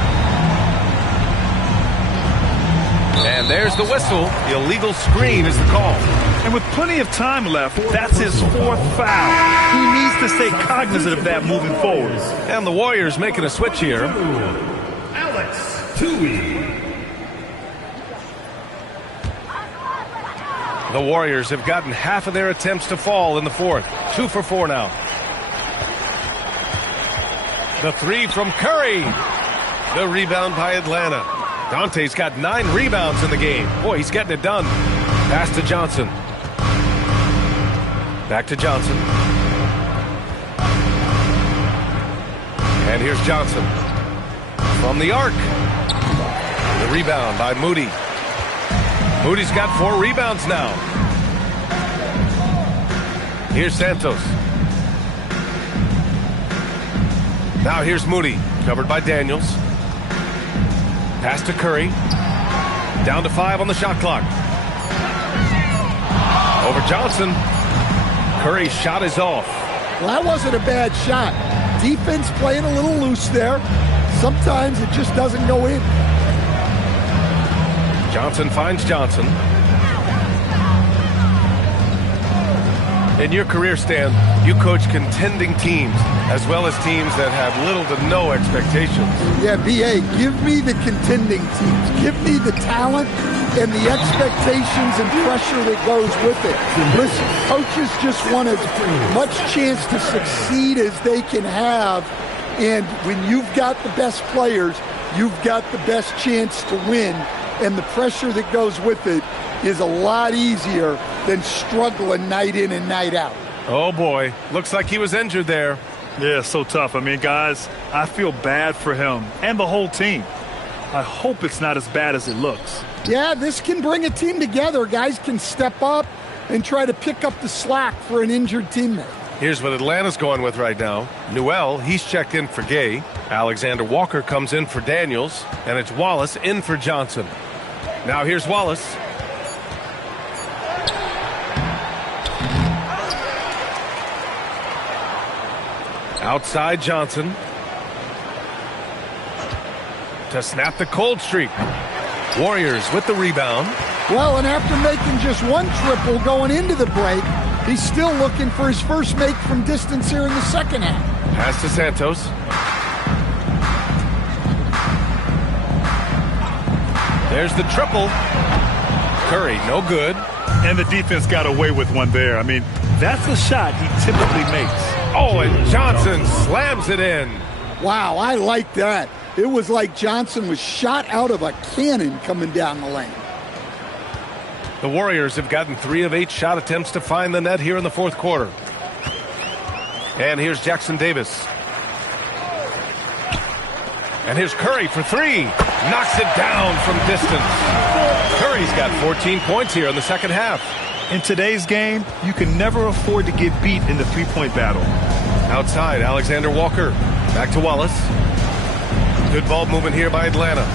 And there's the whistle. The illegal screen is the call. And with plenty of time left, that's his 4th foul. He needs to stay cognizant of that moving forward. And the Warriors making a switch here. Alex Tui. The Warriors have gotten half of their attempts to fall in the 4th. 2 for 4 now. The 3 from Curry. The rebound by Atlanta. Dante's got 9 rebounds in the game. Boy, he's getting it done. Pass to Johnson. Back to Johnson. And here's Johnson. From the arc. The rebound by Moody. Moody's got 4 rebounds now. Here's Santos. Now here's Moody, covered by Daniels. Pass to Curry. Down to 5 on the shot clock. Over Johnson. Curry's shot is off. Well, that wasn't a bad shot. Defense playing a little loose there. Sometimes it just doesn't go in. Johnson finds Johnson. In your career, Stan, you coach contending teams as well as teams that have little to no expectations. Yeah, B.A., give me the contending teams. Give me the talent and the expectations and pressure that goes with it. Listen, coaches just want as much chance to succeed as they can have. And when you've got the best players, you've got the best chance to win. And the pressure that goes with it is a lot easier than struggling night in and night out. Oh, boy. Looks like he was injured there. Yeah, so tough. I mean, guys, I feel bad for him and the whole team. I hope it's not as bad as it looks. Yeah, this can bring a team together. Guys can step up and try to pick up the slack for an injured teammate. Here's what Atlanta's going with right now. Newell, he's checked in for Gay. Alexander Walker comes in for Daniels. And it's Wallace in for Johnson. Now here's Wallace. Outside Johnson. To snap the cold streak. Warriors with the rebound. Well, and after making just 1 triple going into the break, he's still looking for his first make from distance here in the second half. Pass to Santos. There's the triple. Curry, no good. And the defense got away with one there. I mean, that's a shot he typically makes. Oh, and Johnson slams it in. Wow, I like that. It was like Johnson was shot out of a cannon coming down the lane. The Warriors have gotten 3 of 8 shot attempts to find the net here in the 4th quarter. And here's Jackson Davis. And here's Curry for 3. Knocks it down from distance. Curry's got 14 points here in the second half. In today's game, you can never afford to get beat in the three-point battle. Outside, Alexander Walker. Back to Wallace. Good ball movement here by Atlanta.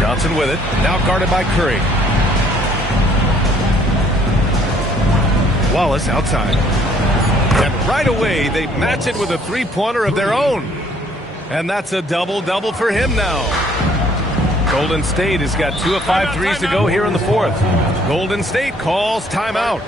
Johnson with it. Now guarded by Curry. Wallace outside. And right away, they match it with a three-pointer of their own. And that's a double-double for him now. Golden State has got 2 of 5 threes to go here in the 4th. Golden State calls timeout.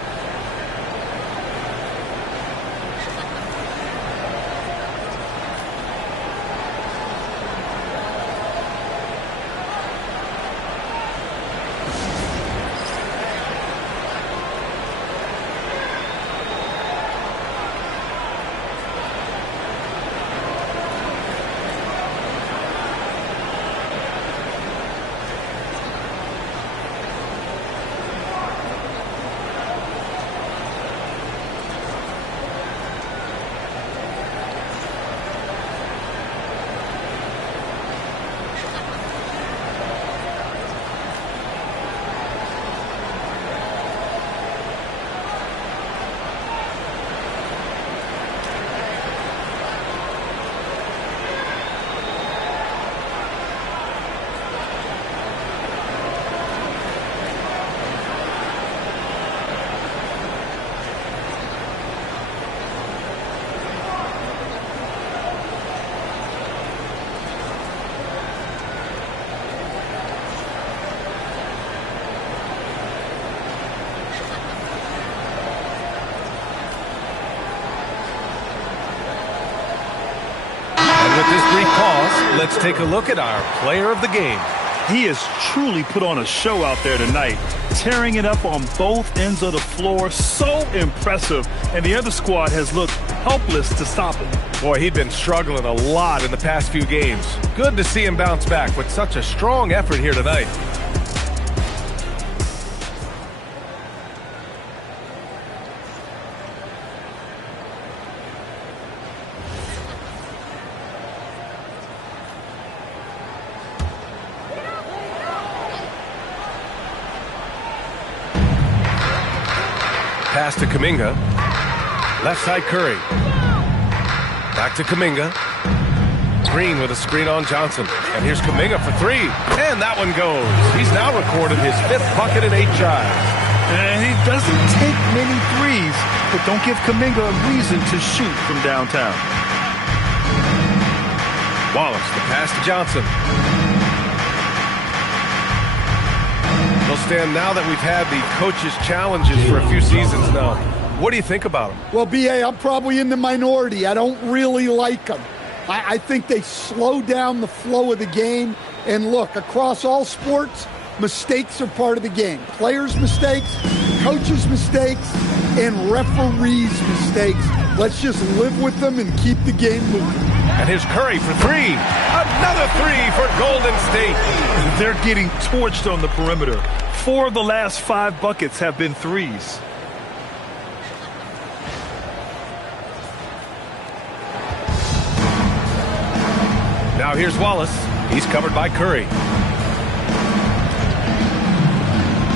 And with this brief pause, let's take a look at our player of the game. He has truly put on a show out there tonight, tearing it up on both ends of the floor. So impressive. And the other squad has looked helpless to stop him. Boy, he'd been struggling a lot in the past few games. Good to see him bounce back with such a strong effort here tonight. Pass to Kuminga. Left side Curry. Back to Kuminga. Green with a screen on Johnson. And here's Kuminga for three. And that one goes. He's now recorded his 5th bucket in 8 tries. And he doesn't take many threes, but don't give Kuminga a reason to shoot from downtown. Wallace, the pass to Johnson. He'll stand now that we've had the coaches' challenges for a few seasons now. What do you think about him? Well, B.A., I'm probably in the minority. I don't really like them. I think they slow down the flow of the game. And look, across all sports, mistakes are part of the game. Players' mistakes, coaches' mistakes, and referees' mistakes. Let's just live with them and keep the game moving. And here's Curry for three. Another three for Golden State. They're getting torched on the perimeter. 4 of the last 5 buckets have been threes. Now here's Wallace. He's covered by Curry.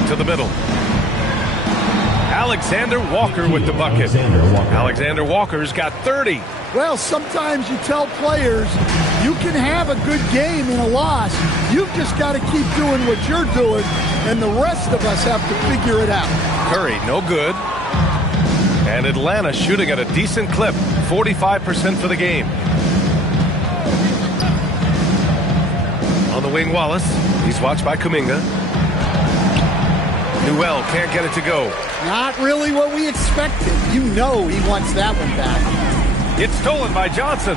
To the middle. Alexander Walker with the bucket. Alexander Walker's got 30. Well, sometimes you tell players you can have a good game in a loss. You've just got to keep doing what you're doing, and the rest of us have to figure it out. Curry, no good. And Atlanta shooting at a decent clip, 45% for the game. On the wing, Wallace. He's watched by Kuminga. Newell can't get it to go. Not really what we expected. You know he wants that one back. It's stolen by Johnson.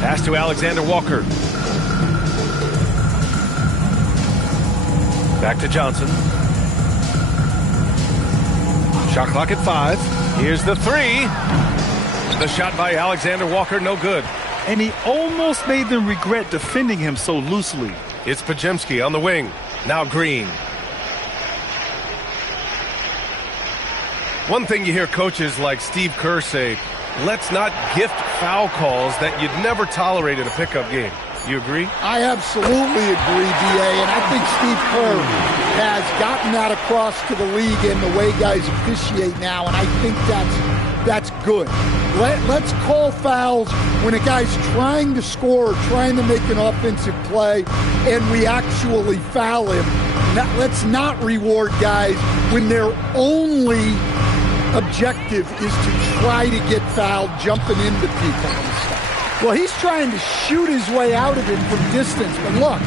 Pass to Alexander Walker. Back to Johnson. Shot clock at 5. Here's the three. The shot by Alexander Walker, no good. And he almost made them regret defending him so loosely. It's Podziemski on the wing. Now Green. One thing you hear coaches like Steve Kerr say, let's not gift foul calls that you'd never tolerate in a pickup game. You agree? I absolutely agree, D.A., and I think Steve Kerr has gotten that across to the league in the way guys officiate now, and I think that's good. Let's call fouls when a guy's trying to score, trying to make an offensive play, and we actually foul him. Let's not reward guys when their only objective is to try to get fouled, jumping into people and stuff. Well, he's trying to shoot his way out of it from distance, but look,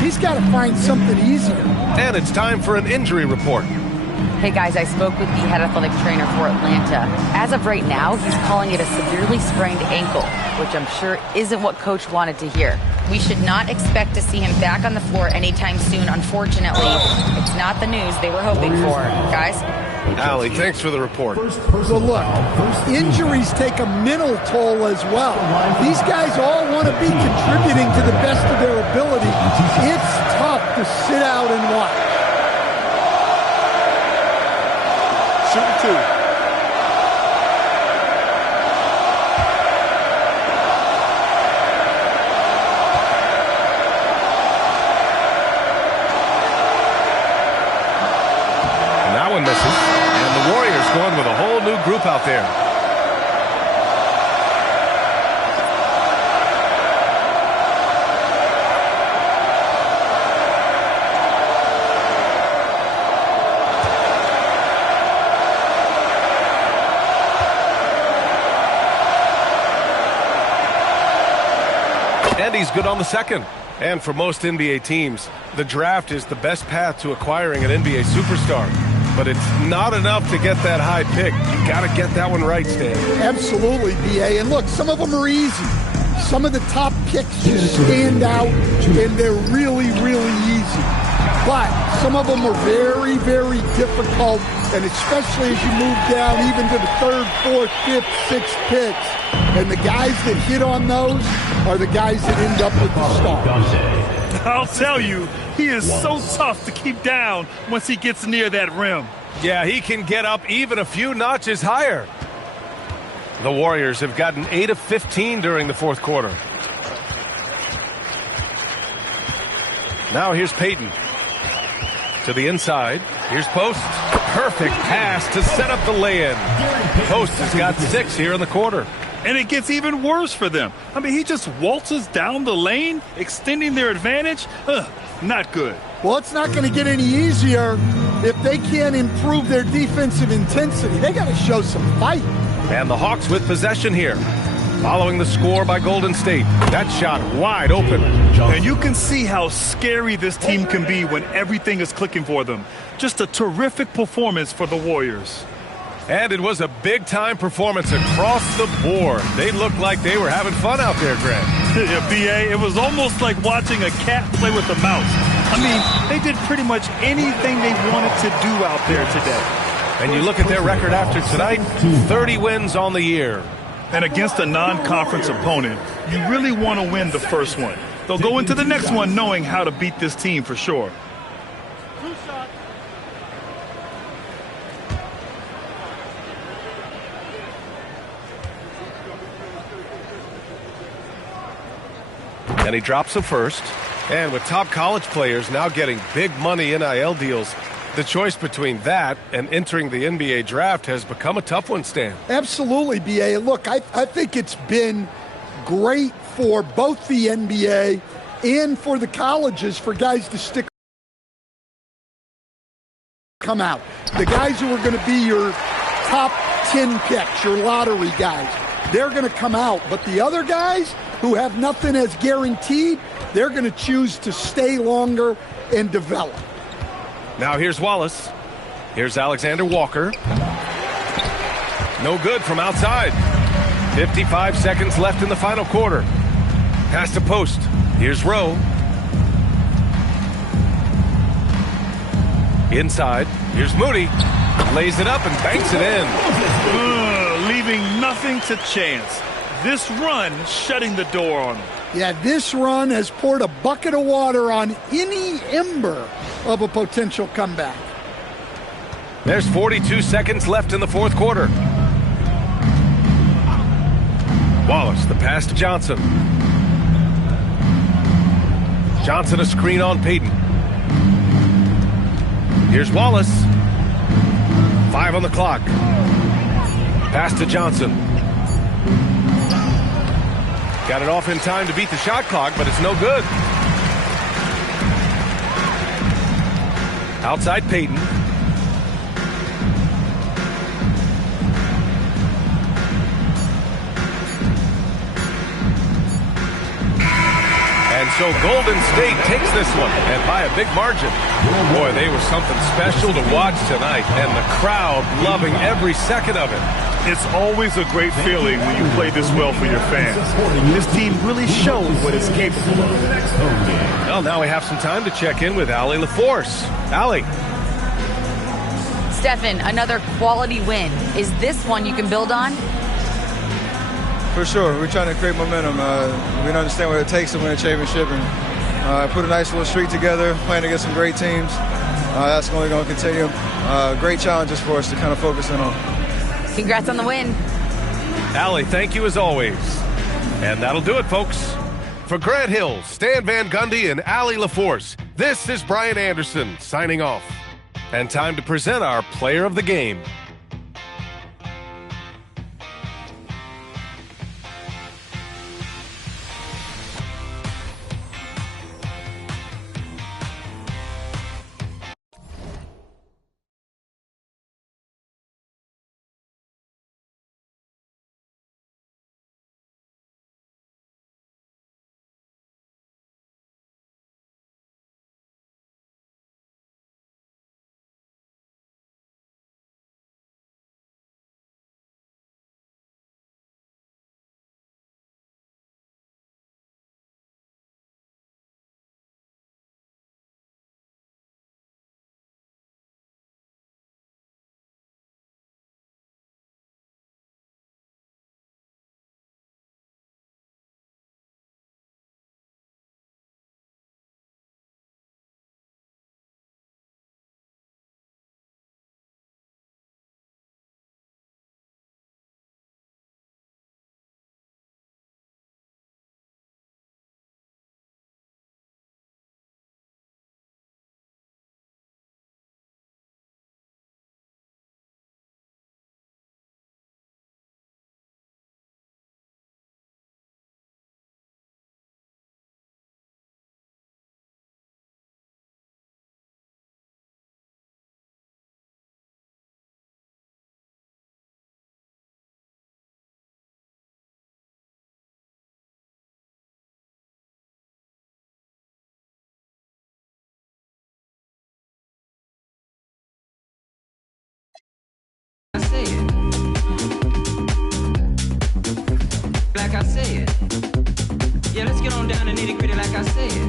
he's got to find something easier. And it's time for an injury report. Hey guys, I spoke with the head athletic trainer for Atlanta. As of right now, he's calling it a severely sprained ankle, which I'm sure isn't what Coach wanted to hear. We should not expect to see him back on the floor anytime soon, unfortunately. It's not the news they were hoping for. Guys? Allie, thanks for the report. Well, look, injuries take a mental toll as well. These guys all want to be contributing to the best of their ability. It's tough to sit out and watch. Shoot 2. Misses, and the Warriors going with a whole new group out there. And he's good on the second. And for most NBA teams, the draft is the best path to acquiring an NBA superstar. but it's not enough to get that high pick. You got to get that one right, Stan. Absolutely, BA. And look, some of them are easy. Some of the top picks just stand out, and they're really, really easy. But some of them are very, very difficult, and especially as you move down even to the third, fourth, fifth, sixth picks. And the guys that hit on those are the guys that end up with the stars. I'll tell you, he is so tough to keep down once he gets near that rim. Yeah, he can get up even a few notches higher. The Warriors have gotten 8 of 15 during the fourth quarter. Now here's Payton. To the inside. Here's Post. Perfect pass to set up the lay-in. Post has got 6 here in the quarter. And it gets even worse for them. I mean, he just waltzes down the lane, extending their advantage. Not good. Well, it's not going to get any easier if they can't improve their defensive intensity. They got to show some fight. And the Hawks with possession here. Following the score by Golden State. That shot wide open. And you can see how scary this team can be when everything is clicking for them. Just a terrific performance for the Warriors. And it was a big-time performance across the board. They looked like they were having fun out there, Greg. Yeah, B.A., it was almost like watching a cat play with a mouse. I mean, they did pretty much anything they wanted to do out there today. And you look at their record after tonight, 30 wins on the year. And against a non-conference opponent, you really want to win the first one. They'll go into the next one knowing how to beat this team for sure. And he drops the first. And with top college players now getting big money NIL deals, the choice between that and entering the NBA draft has become a tough one, Stan. Absolutely, BA. Look, I think it's been great for both the NBA and for the colleges for guys to come out. The guys who are going to be your top 10 picks, your lottery guys, they're going to come out. But the other guys who have nothing as guaranteed, they're going to choose to stay longer and develop. Now here's Wallace. Here's Alexander Walker. No good from outside. 55 seconds left in the final quarter. Pass to Post. Here's Rowe. Inside. Here's Moody. Lays it up and banks it in. Leaving nothing to chance. This run shutting the door on them. Yeah, this run has poured a bucket of water on any ember of a potential comeback. There's 42 seconds left in the fourth quarter. Wallace, the pass to Johnson. Johnson a screen on Payton. Here's Wallace. 5 on the clock. Pass to Johnson. Got it off in time to beat the shot clock, but it's no good. Outside Payton. And so Golden State takes this one, and by a big margin. Boy, they were something special to watch tonight, and the crowd loving every second of it. It's always a great feeling when you play this well for your fans. This team really shows what it's capable of. Well, now we have some time to check in with Allie LaForce. Allie. Stephen, another quality win. Is this one you can build on? For sure. We're trying to create momentum. We understand what it takes to win a championship, and put a nice little streak together, playing against some great teams. That's only going to continue. Great challenges for us to kind of focus in on. Congrats on the win. Allie, thank you as always. And that'll do it, folks. For Grant Hill, Stan Van Gundy, and Allie LaForce, this is Brian Anderson signing off. And time to present our player of the game. I said. Like I said. Yeah, let's get on down to nitty gritty like I said.